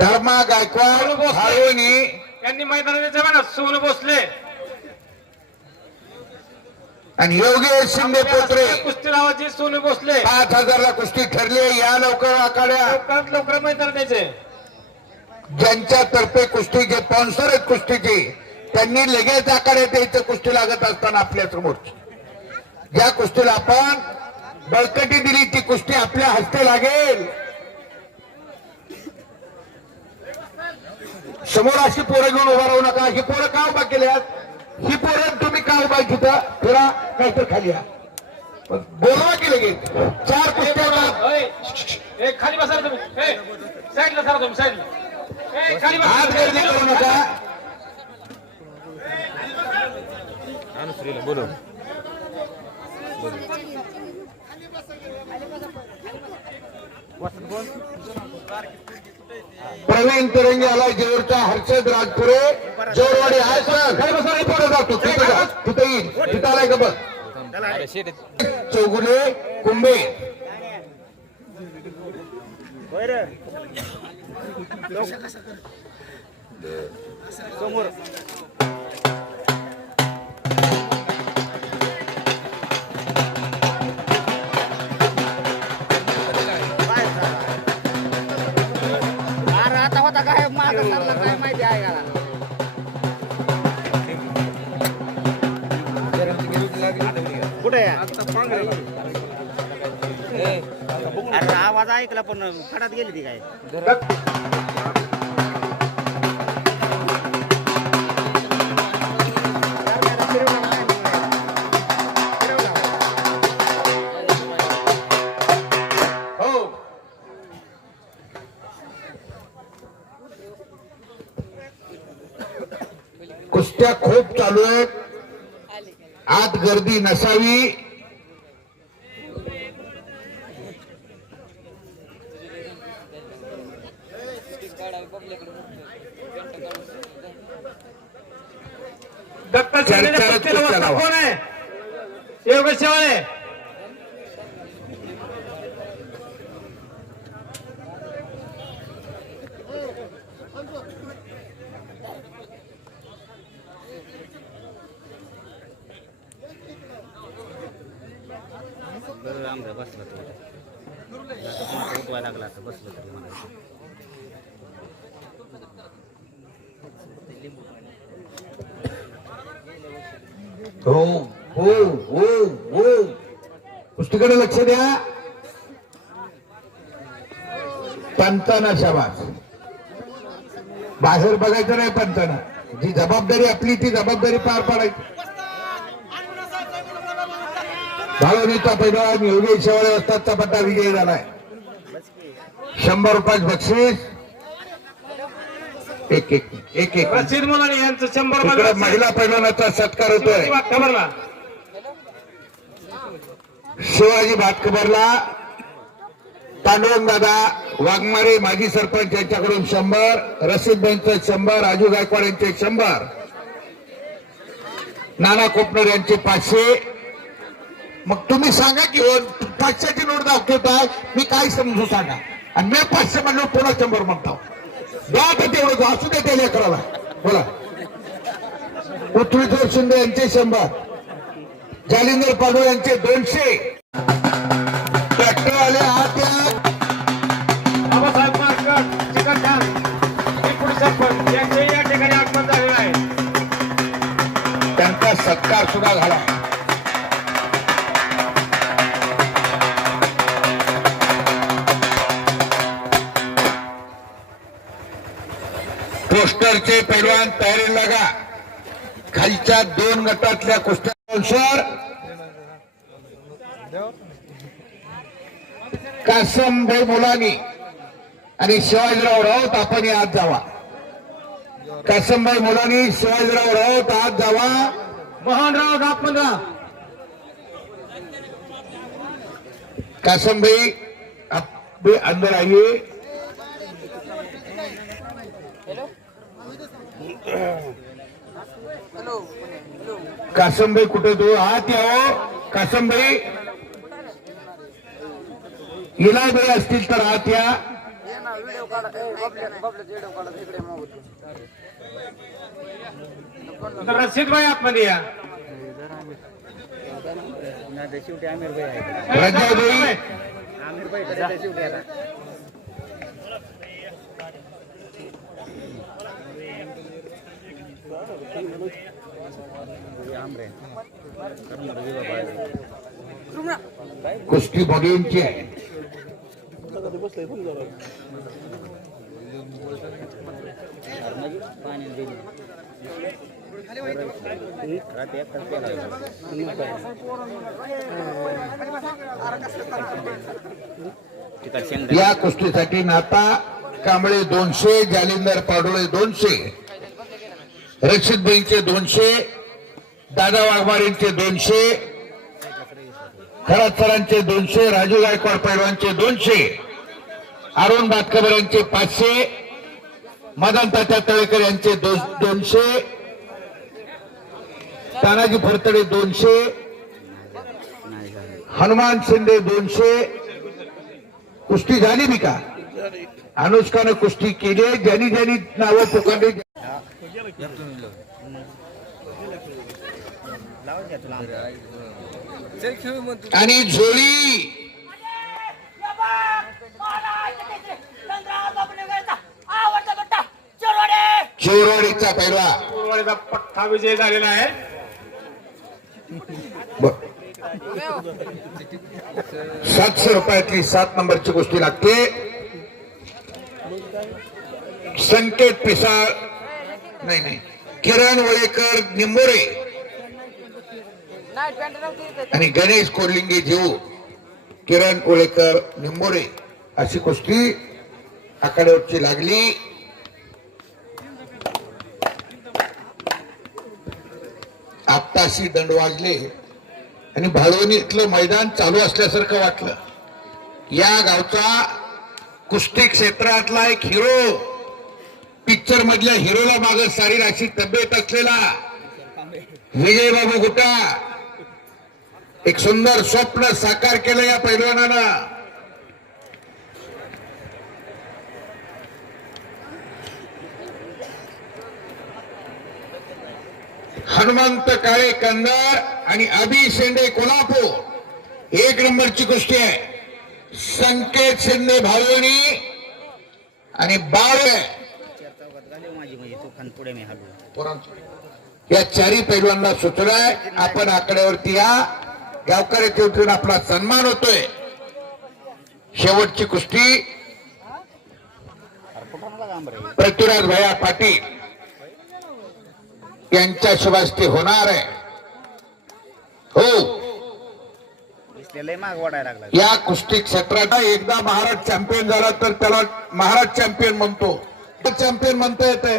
धर्मा गायकवाड हाळवणी यांनी मैदानात जमाना सोनू भोसले आणि योगेश शिंदे पोत्रे कुस्ती लावायची. सोनू भोसले 5000 ला कुस्ती ठरली. या लवकर आखाड्या. लवकर मैदान द्यायचे. ज्यांच्यातर्फे कुस्ती जे स्पॉन्सर आहेत कुस्तीची, त्यांनी लगेच आखाड्यात यायचं कुस्ती लागत असताना आपल्या समोर. ज्या कुस्तीला आपण बळकटी दिली ती कुस्ती आपल्या हस्ते लागेल. समोर अशी पोरं घेऊन उभा राहू नका. ही पोरं का उभा केल्यात? ही पोरं तुम्ही का उभा तिथं फिरा, काहीतरी खाली या. बोलवा की लगेच. 4 कुस्त्या खाली बसा तुम्ही. साईडला सरा तुम्ही साईडला. खाली हात गर्दी करू नका. बोलो प्रवीण तरंगे आला जेवरचा. हर्षद राजपुरे जोरवाडी आहे सर. खाली बसा. पुढे जातो तिथे जा. तिथे येईल. तिथं आलाय का बघ. चौगुले कुंभे समोर आता होता काय माग काय माहिती आहे का? कुठे अरे आवाज ऐकला पण फडात गेली ती काय? कुस्त्या खूप चालू आहेत. आत गर्दी नसावी. दत्ता कोण आहे? योगेश शेवाळे. लांब आहे, बसलं तर आता उठवायला लागला आता बसलं तरी मला. हो हो हो हो कुस्तीकडे लक्ष द्या. पंचांना शाबास. बाहेर बघायचं नाही पंचांना. जी जबाबदारी आपली ती जबाबदारी पार पाडायची. भाळवणीचा पैलवान योगेश शेवाळे वस्तादचा पट्टा विजयी झालाय. 100 रुपयाचं बक्षीस. एक एक एक एक रशीद मुलानी यांचं 100 इकडे रुपये महिला पैलवानाचा सत्कार होतोय. खबरला शिवाजी भातखबरला पांडुरंग दादा वाघमारे माजी सरपंच यांच्याकडून 100, रशीद बेंचं 100, राजू गायकवाड यांचे 100, नाना कोपनर यांचे 500. मग तुम्ही सांगा की 500ची नोट दाखवताय मी काय समजू सांगा. आणि मी 500 म्हणलो पुन्हा 100 म्हणतो. द्या तेवढं असू दे त्या लेकराला. बोला. पृथ्वीधर शिंदे यांचे 100, जालिंदर पाडू यांचे 200. ट्रॅक्टर आले आत या. बाबासाहेब मार्कट चिकन खान पुढे सरपंच यांचे या ठिकाणी आगमन झालेलं आहे. त्यांचा सत्कार सुद्धा झाला. पोस्टरचे पैलवान तयारी लागा. खालच्या 2 गटातल्या कुस्त्या स्पॉन्सर कासमभाई मुलानी आणि शिवाजीराव राऊत. आपण आत जावा. कासमभाई मुलानी, शिवाजीराव राऊत आत जावा. मोहनराव दापमंद्रा कासम भाई आप भी अंदर आइए. Hello hello. कासम भाई कुठे तू आत यावं. कासम भाई इलाज भाई असतील तर आत या. ये ना व्हिडिओ काढा. बबल्याचा व्हिडिओ काढा इकडे मागून. रशीद भाई आतमध्ये या. शेवटी आमिर भाई आहे, रजा भाई आमिर भाई कडे शेवटी आता. कुस्ती बघेंची आहे. पाणी दिली रात्री एकटाच प्यायला तिकडे शेंगदाणे या कुस्तीसाठी नाता कांबळे 200, जालिंदर पाडोळे 200, रशीद भाईंचे 200, दादा वाघमारेंचे 200, खरात सरांचे 200, राजू गायकवाड पैलवानचे 200, अरुण भातखबर यांचे 500, मदन तात्या तळेकर यांचे 200, तानाजी फरतडे 200, हनुमान शिंदे 200. कुस्ती झाली बी का? अनुष्कानं कुस्ती केली. ज्यांनी ज्यांनी नावं पुकारली आणि झोळी चोरवाडीचा पहिला उर्वरित पठ्ठा विजय झालेला आहे. 700 रुपयातली 7 नंबरची कुस्ती लागते. संकेत पिसाळ नाही किरण वळेकर निंबोरे नाईट पॅन्ट नव्हती इथे. आणि गणेश कोडलिंगे जीव. किरण वळेकर निंबोरे अशी कुस्ती आखाड्यावरची लागली. आपताशी दंड वाजले आणि भाळवणीतलं मैदान चालू असल्यासारखं वाटलं. या गावचा कुस्ती क्षेत्रातला एक हिरो, पिक्चर मधल्या हिरोला माग सारी अशी तब्येत असलेला विजयबाबू गुटा एक सुंदर स्वप्न साकार केलं या पैलवानानं. हनुमंत काळे कंधार आणि अभि शेंडे कोल्हापूर एक नंबरची कुस्ती आहे. संकेत शिंदे भालवणी आणि बाळ पुढे मी हलू. या चारी पैलवांना सुचलाय. आपण आकड्यावरती या. गावकऱ्याच्या उतरून आपला सन्मान होतोय. शेवटची कुस्ती पृथ्वीराज भैया पाटील यांच्या शिवास्ते होणार आहे. हो, माग वाढायला लागला. या कुस्ती क्षेत्रात एकदा महाराज चॅम्पियन झाला तर त्याला महाराज चॅम्पियन म्हणतो. चॅम्पियन म्हणता येते.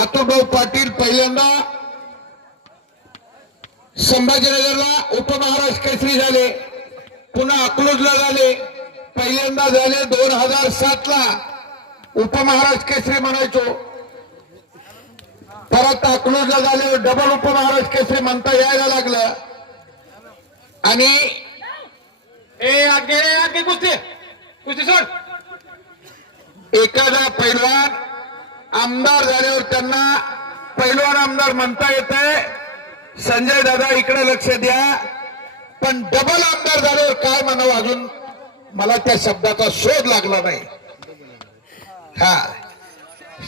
आतुभाऊ पाटील पहिल्यांदा संभाजीनगरला उपमहाराष्ट्र केसरी झाले, पुन्हा अकलूजला झाले, पहिल्यांदा झाले 2007 ला उपमहाराष्ट्र केसरी म्हणायचो. परत अकलूजला झाले, डबल उपमहाराष्ट्र केसरी म्हणता यायला लागलं. आणि आगे कुस्ती कुस्ती सोड. एखादा पैलवान आमदार झाल्यावर त्यांना पैलवान आमदार म्हणता येतंय. संजय दादा इकडे लक्ष द्या. पण डबल आमदार झाल्यावर काय म्हणावं अजून मला त्या शब्दाचा शोध लागला नाही. हा,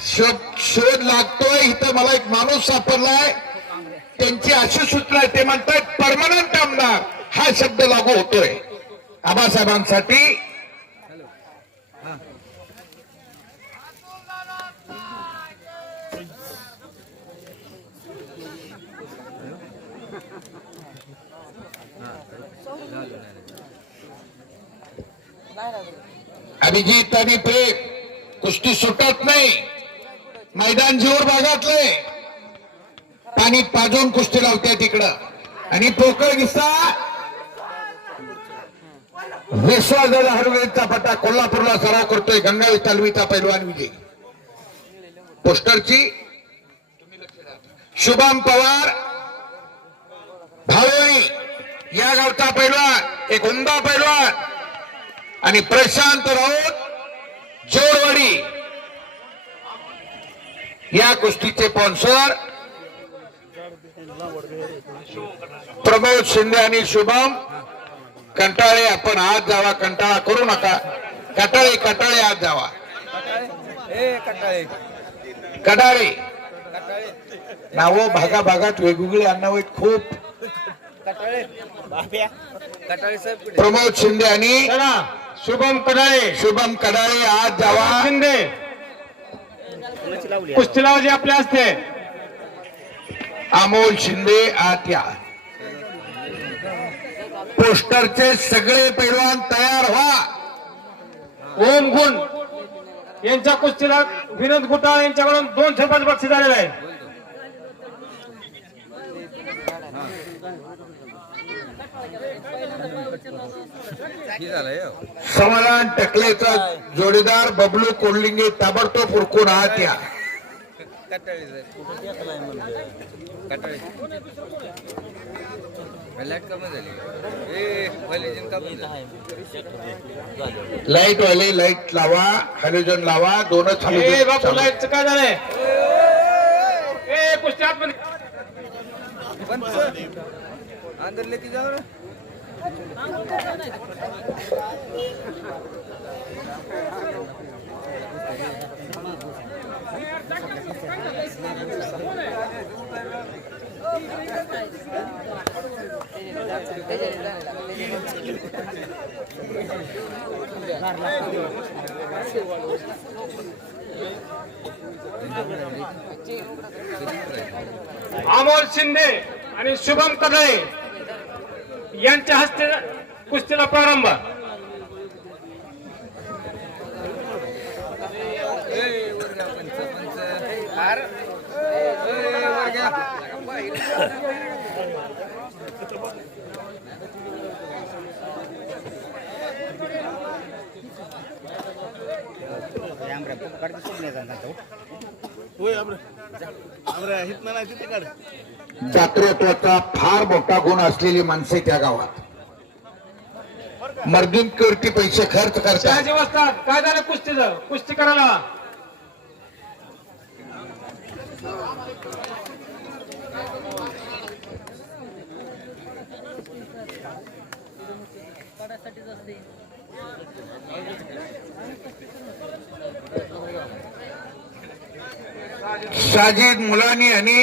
शोध लागतोय. इथं मला एक माणूस सापडलाय, त्यांची अशी सूचना आहे. ते म्हणतात परमनंट आमदार हा शब्द लागू होतोय आबासाहेबांसाठी. अभिजित आणि प्रेम कुस्ती सुटत नाही. मैदान जीवर भागातले पाणी पाजून कुस्ती लावते तिकडं. आणि पोकळ किस्सा विश्वासदादा हरवेचा पट्टा कोल्हापूरला सराव करतोय. गंगावी तालमीचा पैलवान विजय. पोस्टरची शुभम पवार भावणी या गावचा पैलवान, एक उमदा पैलवान. आणि प्रशांत राऊत जोरवाडी या कुस्तीचे स्पॉन्सर प्रमोद शिंदे आणि शुभम कंटाळे. आपण आज जावा, कंटाळा करू नका. कटाळे आज जावा. कडाळे नावं भागाभागात वेगवेगळी आडनाव आहेत खूप. प्रमोद शिंदे आणि शुभम कडाळे आज जावा. शिंदे कुस्ती लावायची आपल्या असते. अमोल शिंदे आत या. पोस्टरचे सगळे पैलवान तयार व्हा. ओम गुण यांच्या कुस्तीला विनोद गुटाळ यांच्याकडून 200 रुपयाचं बक्षीस झालेलं आहे. समाधान टकलेचा जोडीदार बबलू कोल्लिंगे ताबडतोब उरकून आत या. लाईट वाले लाईट लावा, हॅलोजन लावा. दोनच हॅलोजन. लाईटचं काय झालंय? कुस्ती आतमध्ये अमोल शिंदे आणि शुभम कदळे यांच्या हस्ते कुस्तीला प्रारंभ. जात्रोत्वाचा फार मोठा गुण असलेली माणसे त्या गावात मर्दुमकीवरती पैसे खर्च करतात. काय झालं कुस्तीचं? कुस्ती करायला साजिद मुलानी आणि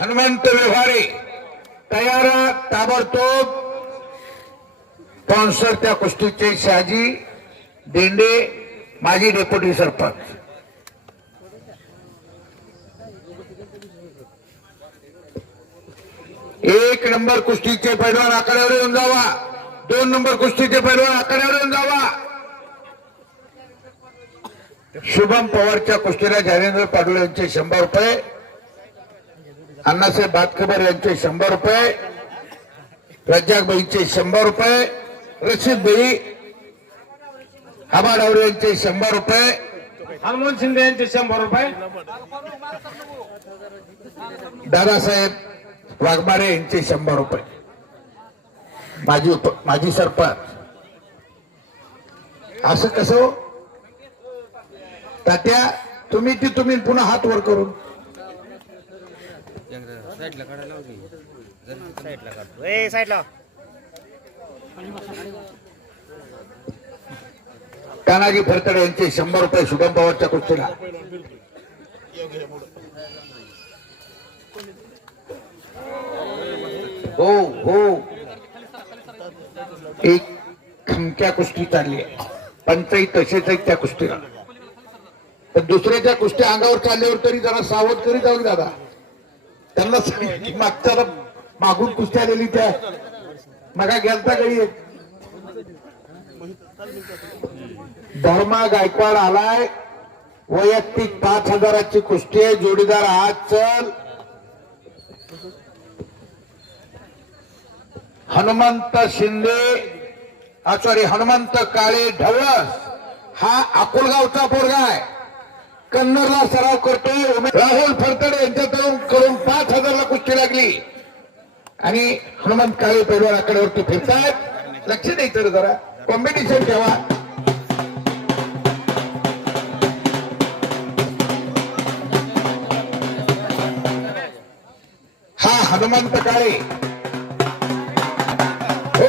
हनुमंत व्यवहारे तयार, ताबडतोब स्पॉन्सर त्या कुस्तीचे शहाजी देंडे, माजी डेप्युटी सरपंच. एक नंबर कुस्तीचे पैलवान आखाड्यावर येऊन जावा. 2 नंबर कुस्तीचे पैलवान आखाड्यावर येऊन जावा. शुभम पवारच्या कुस्तीला ज्ञानेंद्र पाडुळे यांचे 100 रुपये, अण्णासाहेब भातखबर यांचे 100 रुपये, रज्जाकबाईंचे 100 रुपये, रशीदबाई आबाडावरे यांचे 100 रुपये, हनुमान शिंदे यांचे 100 रुपये, दादासाहेब वाघमारे यांचे 100 रुपये, माजी सरपंच. असं कसं हो? तात्या तुम्ही पुन्हा हात वर करून साईडला काढायला साईडला काढतो साईडला तानाजी फरतडे यांचे 100 रुपये शुभम पवारच्या कुस्तीला. हो हो, एक खमक्या कुस्ती चालली आहे. पंचायत तसेच आहेत त्या कुस्तीला. पण दुसऱ्याच्या कुस्त्या अंगावर चालल्यावर तरी जरा सावध करीत जाऊ दादा. त्यांना सांगितलं की मागच्या मागून कुस्ती आलेली त्या मगा गेलता काही एक धर्मा गायकवाड आलाय. वैयक्तिक 5,000ची कुस्ती आहे. जोडीदार आज चल. हनुमंत शिंदे हनुमंत काळे ढवळस हा अकोलगावचा पोरगा आहे. कन्नडला सराव करतोय. राहुल फरतडे यांच्याकडून 5,000ला कुस्ती लागली आणि हनुमंत काळे पैलवान आकड्यावरती फिरतायत. लक्ष द्यायचं रे जरा, कॉम्पिटिशन ठेवा. हा हनुमंत काळे हो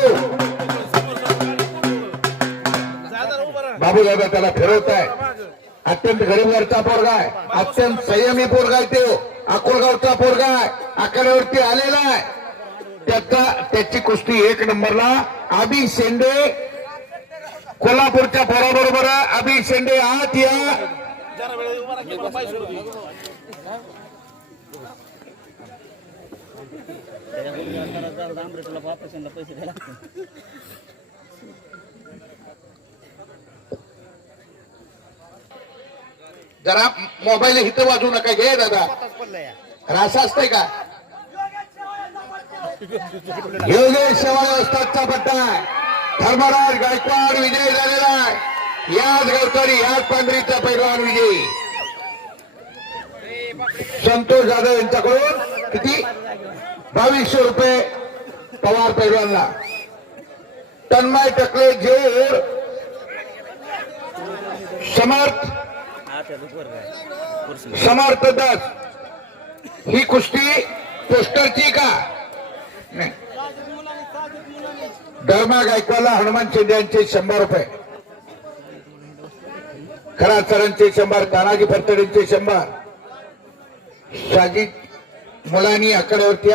बाबू दादा त्याला फिरवताय. अत्यंत गरीबवरचा पोरगा आहे. अत्यंत संयमी पोरगा आहे. तो अकोलगावचा पोरगा आहे. आकड्यावरती आलेला आहे. त्याची कुस्ती 1 नंबरला. अभि शेंडे कोल्हापूरच्या पोराबरोबर. अभि शेंडे आत या. पैसे द्यायला जरा मोबाईल इथं वाजू नका. घे दादा, रासा असतंय का? योगेश शेवाळे वस्तादचा पट्टा आहे. धर्मराज गायकवाड विजयी झालेला आहे. याच गवतरी याच पांढरीचा पैलवान विजयी. संतोष जाधव यांच्याकडून किती 2200 रुपये पवार पैलवानला. तन्मय टकले जेर समर्थ दास. ही कुस्ती पोस्टरची का नाही? धर्मा गायकवाडला हनुमान शिंदे यांचे 100 रुपये, खरा सरांचे 100, तानाजी फरतडेंचे 100, साजिद मुलानी आकड्यावरती.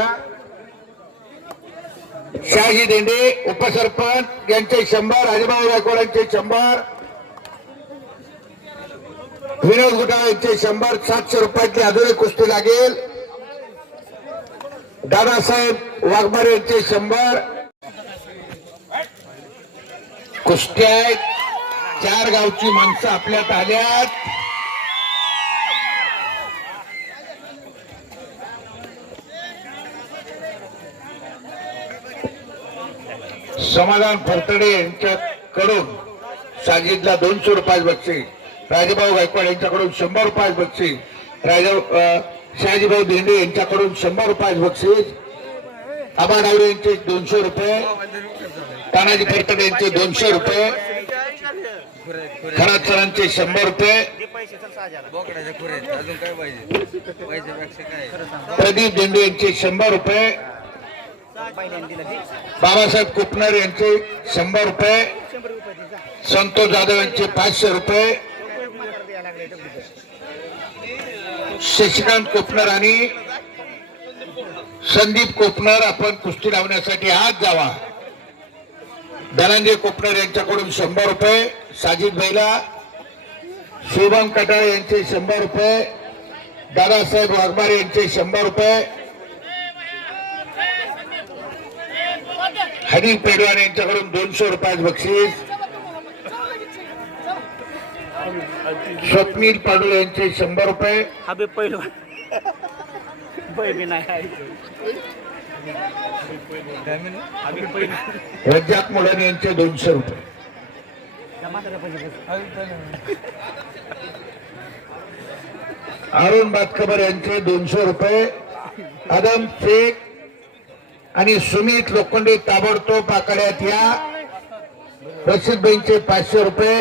शहाजी देंडे उपसरपंच यांचे 100, राजभाऊ गायकवाड यांचे 100, विनोद गुटाळे यांचे 100. 700 रुपयाची अजून एक कुस्ती लागेल. दादासाहेब वाघमारे यांचे 100. कुस्त्या आहेत. 4 गावची माणसं आपल्यात आल्यात. समाधान फरतडे यांच्याकडून साजिदला 200 रुपये बक्षीस. राजभाऊ गायकवाड यांच्याकडून 100 रुपये बक्षीस. शहाजीभाऊ देंडे यांच्याकडून 100 रुपये बक्षीस. आबा डावरे यांचे 200 रुपये, तानाजी फरतडे यांचे 200 रुपये, खरात सरांचे 100 रुपये, प्रदीप देंडे यांचे 100 रुपये, बाबासाहेब कुपनर यांचे 100 रुपये, संतोष जाधव यांचे 500 रुपये, शशिकांत कोपनर आणि संदीप कोपनर आपण कुस्ती लावण्यासाठी आज जावा. धनंजय कोपनर यांच्याकडून 100 रुपये, साजिद बैला, शुभम कटाळे यांचे 100 रुपये, दादासाहेब वाघमारे यांचे 100 रुपये, हनी पेडवान यांच्याकडून 200 रुपये बक्षीस, स्वप्नील पाडुळे यांचे 100 रुपये, हबीब पहिलवान नाही रज्जाक मुलानी यांचे 200 रुपये, अरुण बातखबर यांचे 200 रुपये, आदम शेख आणि सुमित लोखंडे ताबडतोब आखाड्यात या. रशीद भाईंचे 500 रुपये,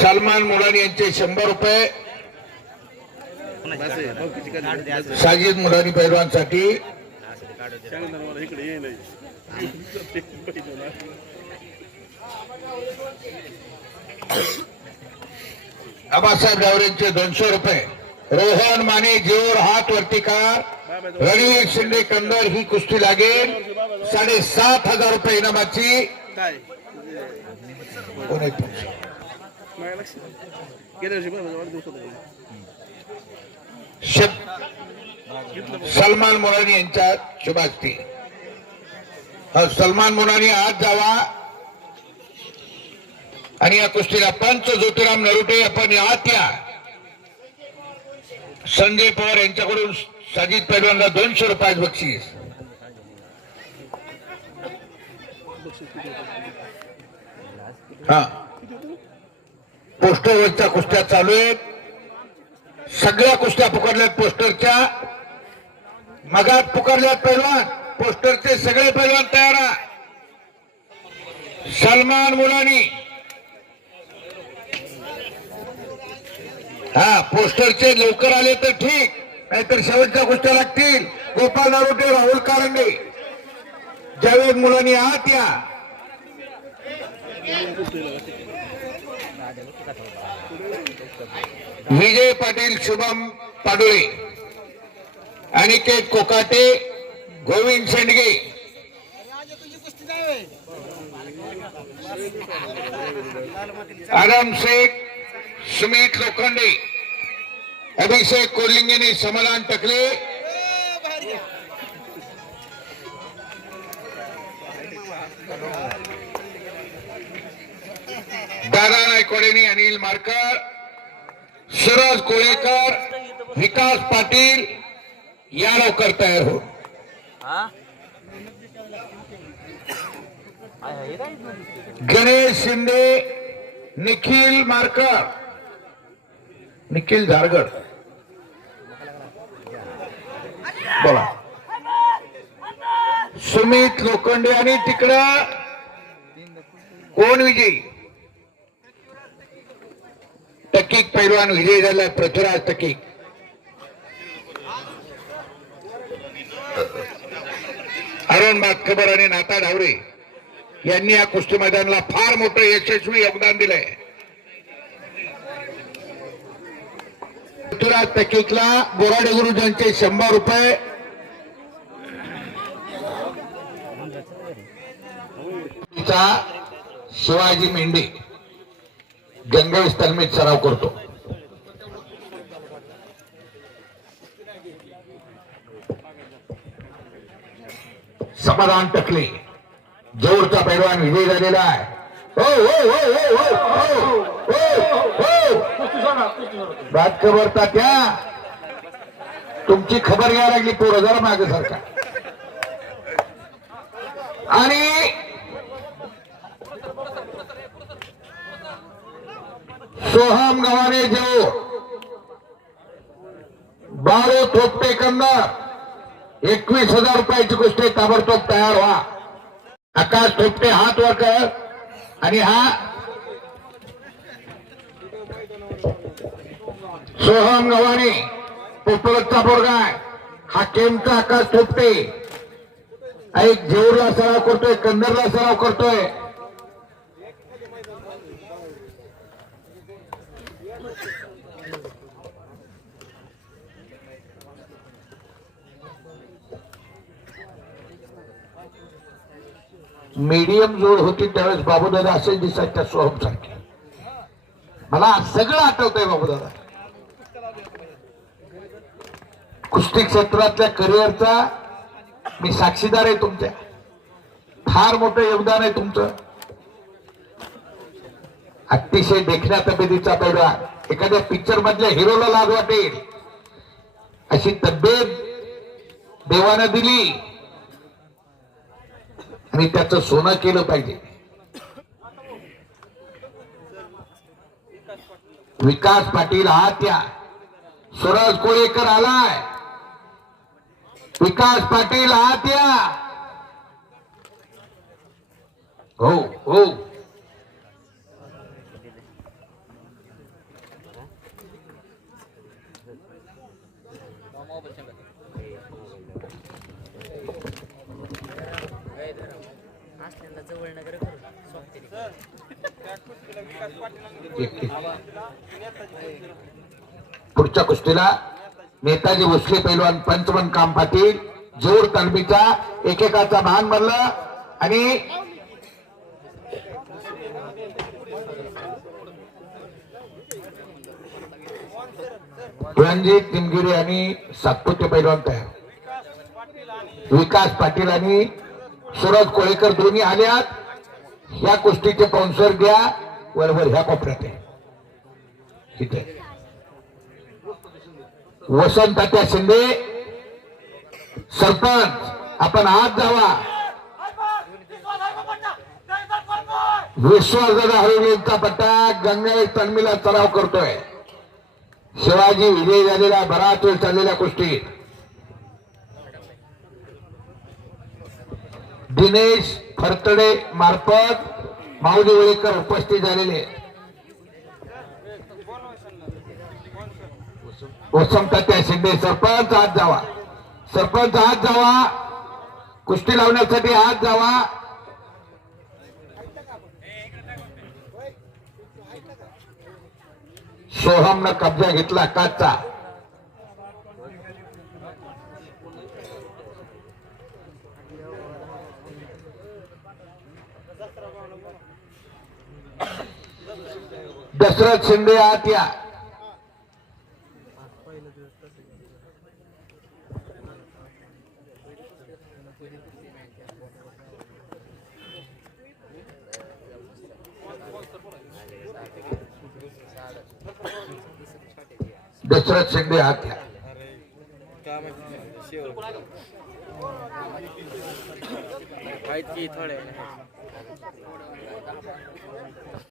सलमान मुलानी यांचे 100 रुपये, साजिद मुलानी पैलवानसाठी, आबासाहेब गावरेंचे 200 रुपये, रोहन माने जेऊर हात वरती कार, रणवीर शिंदे कंदर ही कुस्ती लागेल. 7,500 रुपये इनामाची. सलमान मुलानी यांच्या शुभास्ती. सलमान मुलानी आज जावा आणि या कुस्तीला पंच ज्योतिराम नरुटे आपण आत या. संजय पवार यांच्याकडून साजिद पैलवानला 200 रुपये बक्षीस. हा, पोस्टरवरच्या कुस्त्या चालू आहेत. सगळ्या कुस्त्या पुकारल्यात पोस्टरच्या. मगात पुकारल्यात पैलवान, पोस्टरचे सगळे पैलवान तयार. सलमान मुलानी, हा, पोस्टरचे लवकर आले तर ठीक, नाहीतर शेवटच्या कुस्त्या लागतील. गोपाल नारोटे, राहुल कारंडे, जावेद मुलानी आत या. विजय पाटील, शुभम पाडुळे, अनिकेत कोकाटे, गोविंद शेंडगे, आदम शेख, सुमित लोखंडे, अभिषेक कोलिंगेने समाधान टकले, दादा नायकोडेनी, अनिल मारकर, सूरज कोळेकर, विकास पाटील या लवकर तयार हो. गणेश शिंदे, निखिल मारकर, निखिल झारगड, बोला. सुमित लोखंडे आणि तिकडं कोण विजयी? टकीक पैलवान विजयी झाला, पृथ्वीराज टकीक. अरुण बातखबर आणि नाता ढावरे यांनी या कुस्ती मैदानाला फार मोठं यशस्वी योगदान दिलंय. पृथ्वीराज टकीकला बोराडे गुरुजांचे 100 रुपये, शिवाजी मेंढे गंगेश तालमीत सराव करतो. समाधान टकले जेऊरचा पैलवान विजयी झालेला आहे. हो हो हो हो हो, बात खबर तात्या, तुमची खबर घ्यायला लागली. पोरं जरा मागे सारखा. आणि सोहम गव्हाणे जेऊर, बारो थोपटे कंदर 21,000 रुपयाची कुस्ती ताबडतोब तयार व्हा. आकाश थोपटे हात वर कर. आणि हा सोहम गव्हाणे पोपलचा पोरगा आहे. हा केमचा आकाश थोपटे एक जेऊरला सराव करतोय, कंदरला सराव करतोय. मीडियम जोड होती त्यावेळेस बाबूदादा असे दिसत त्या सोहम सारखे. मला सगळं आठवतंय बाबूदादा. कुस्ती क्षेत्रातल्या करिअरचा मी साक्षीदार आहे तुमच्या. फार मोठं योगदान आहे तुमचं. अतिशय देखण्या तब्येतीचा पैलवान. एखाद्या पिक्चर मधल्या हिरोला लाज वाटेल अशी तब्येत देवानं दिली आणि त्याचं सोनं केलं पाहिजे. विकास पाटील हा त्या सूरज कोळेकर आलाय. विकास पाटील हा त्या हो हो पुढच्या कुस्तीला नेताजी भोसले पैलवान पंचमन काम पाटील जोर तालमीचा एकेकाचा मान बनलं आणि रणजित निमगिरे आणि सातपुते पैलवान तयार. विकास पाटील आणि सूरज कोळेकर दोन्ही आल्यात. ह्या कुस्तीचे स्पॉन्सर घ्या बरोबर ह्या कोपऱ्यात आहे. इथे वसंत तात्या शिंदे सरपंच आपण आत जावा. विश्वासदादा हळूचा पट्टा गंगाई तन्मीला सराव करतोय. शिवाजी विजय झालेला बराच वेळ चाललेल्या कुस्तीत दिनेश फरतडे मार्फत माऊली वळेकर उपस्थित झालेले. वसंत तात्या शिंदे सरपंच आत जावा. सरपंच आत जावा. कुस्ती लावण्यासाठी आत जावा. सोहमनं कब्जा घेतला काचचा. दशरथ शिंदे आत या. दशरथ शिंदे आत या. थोडे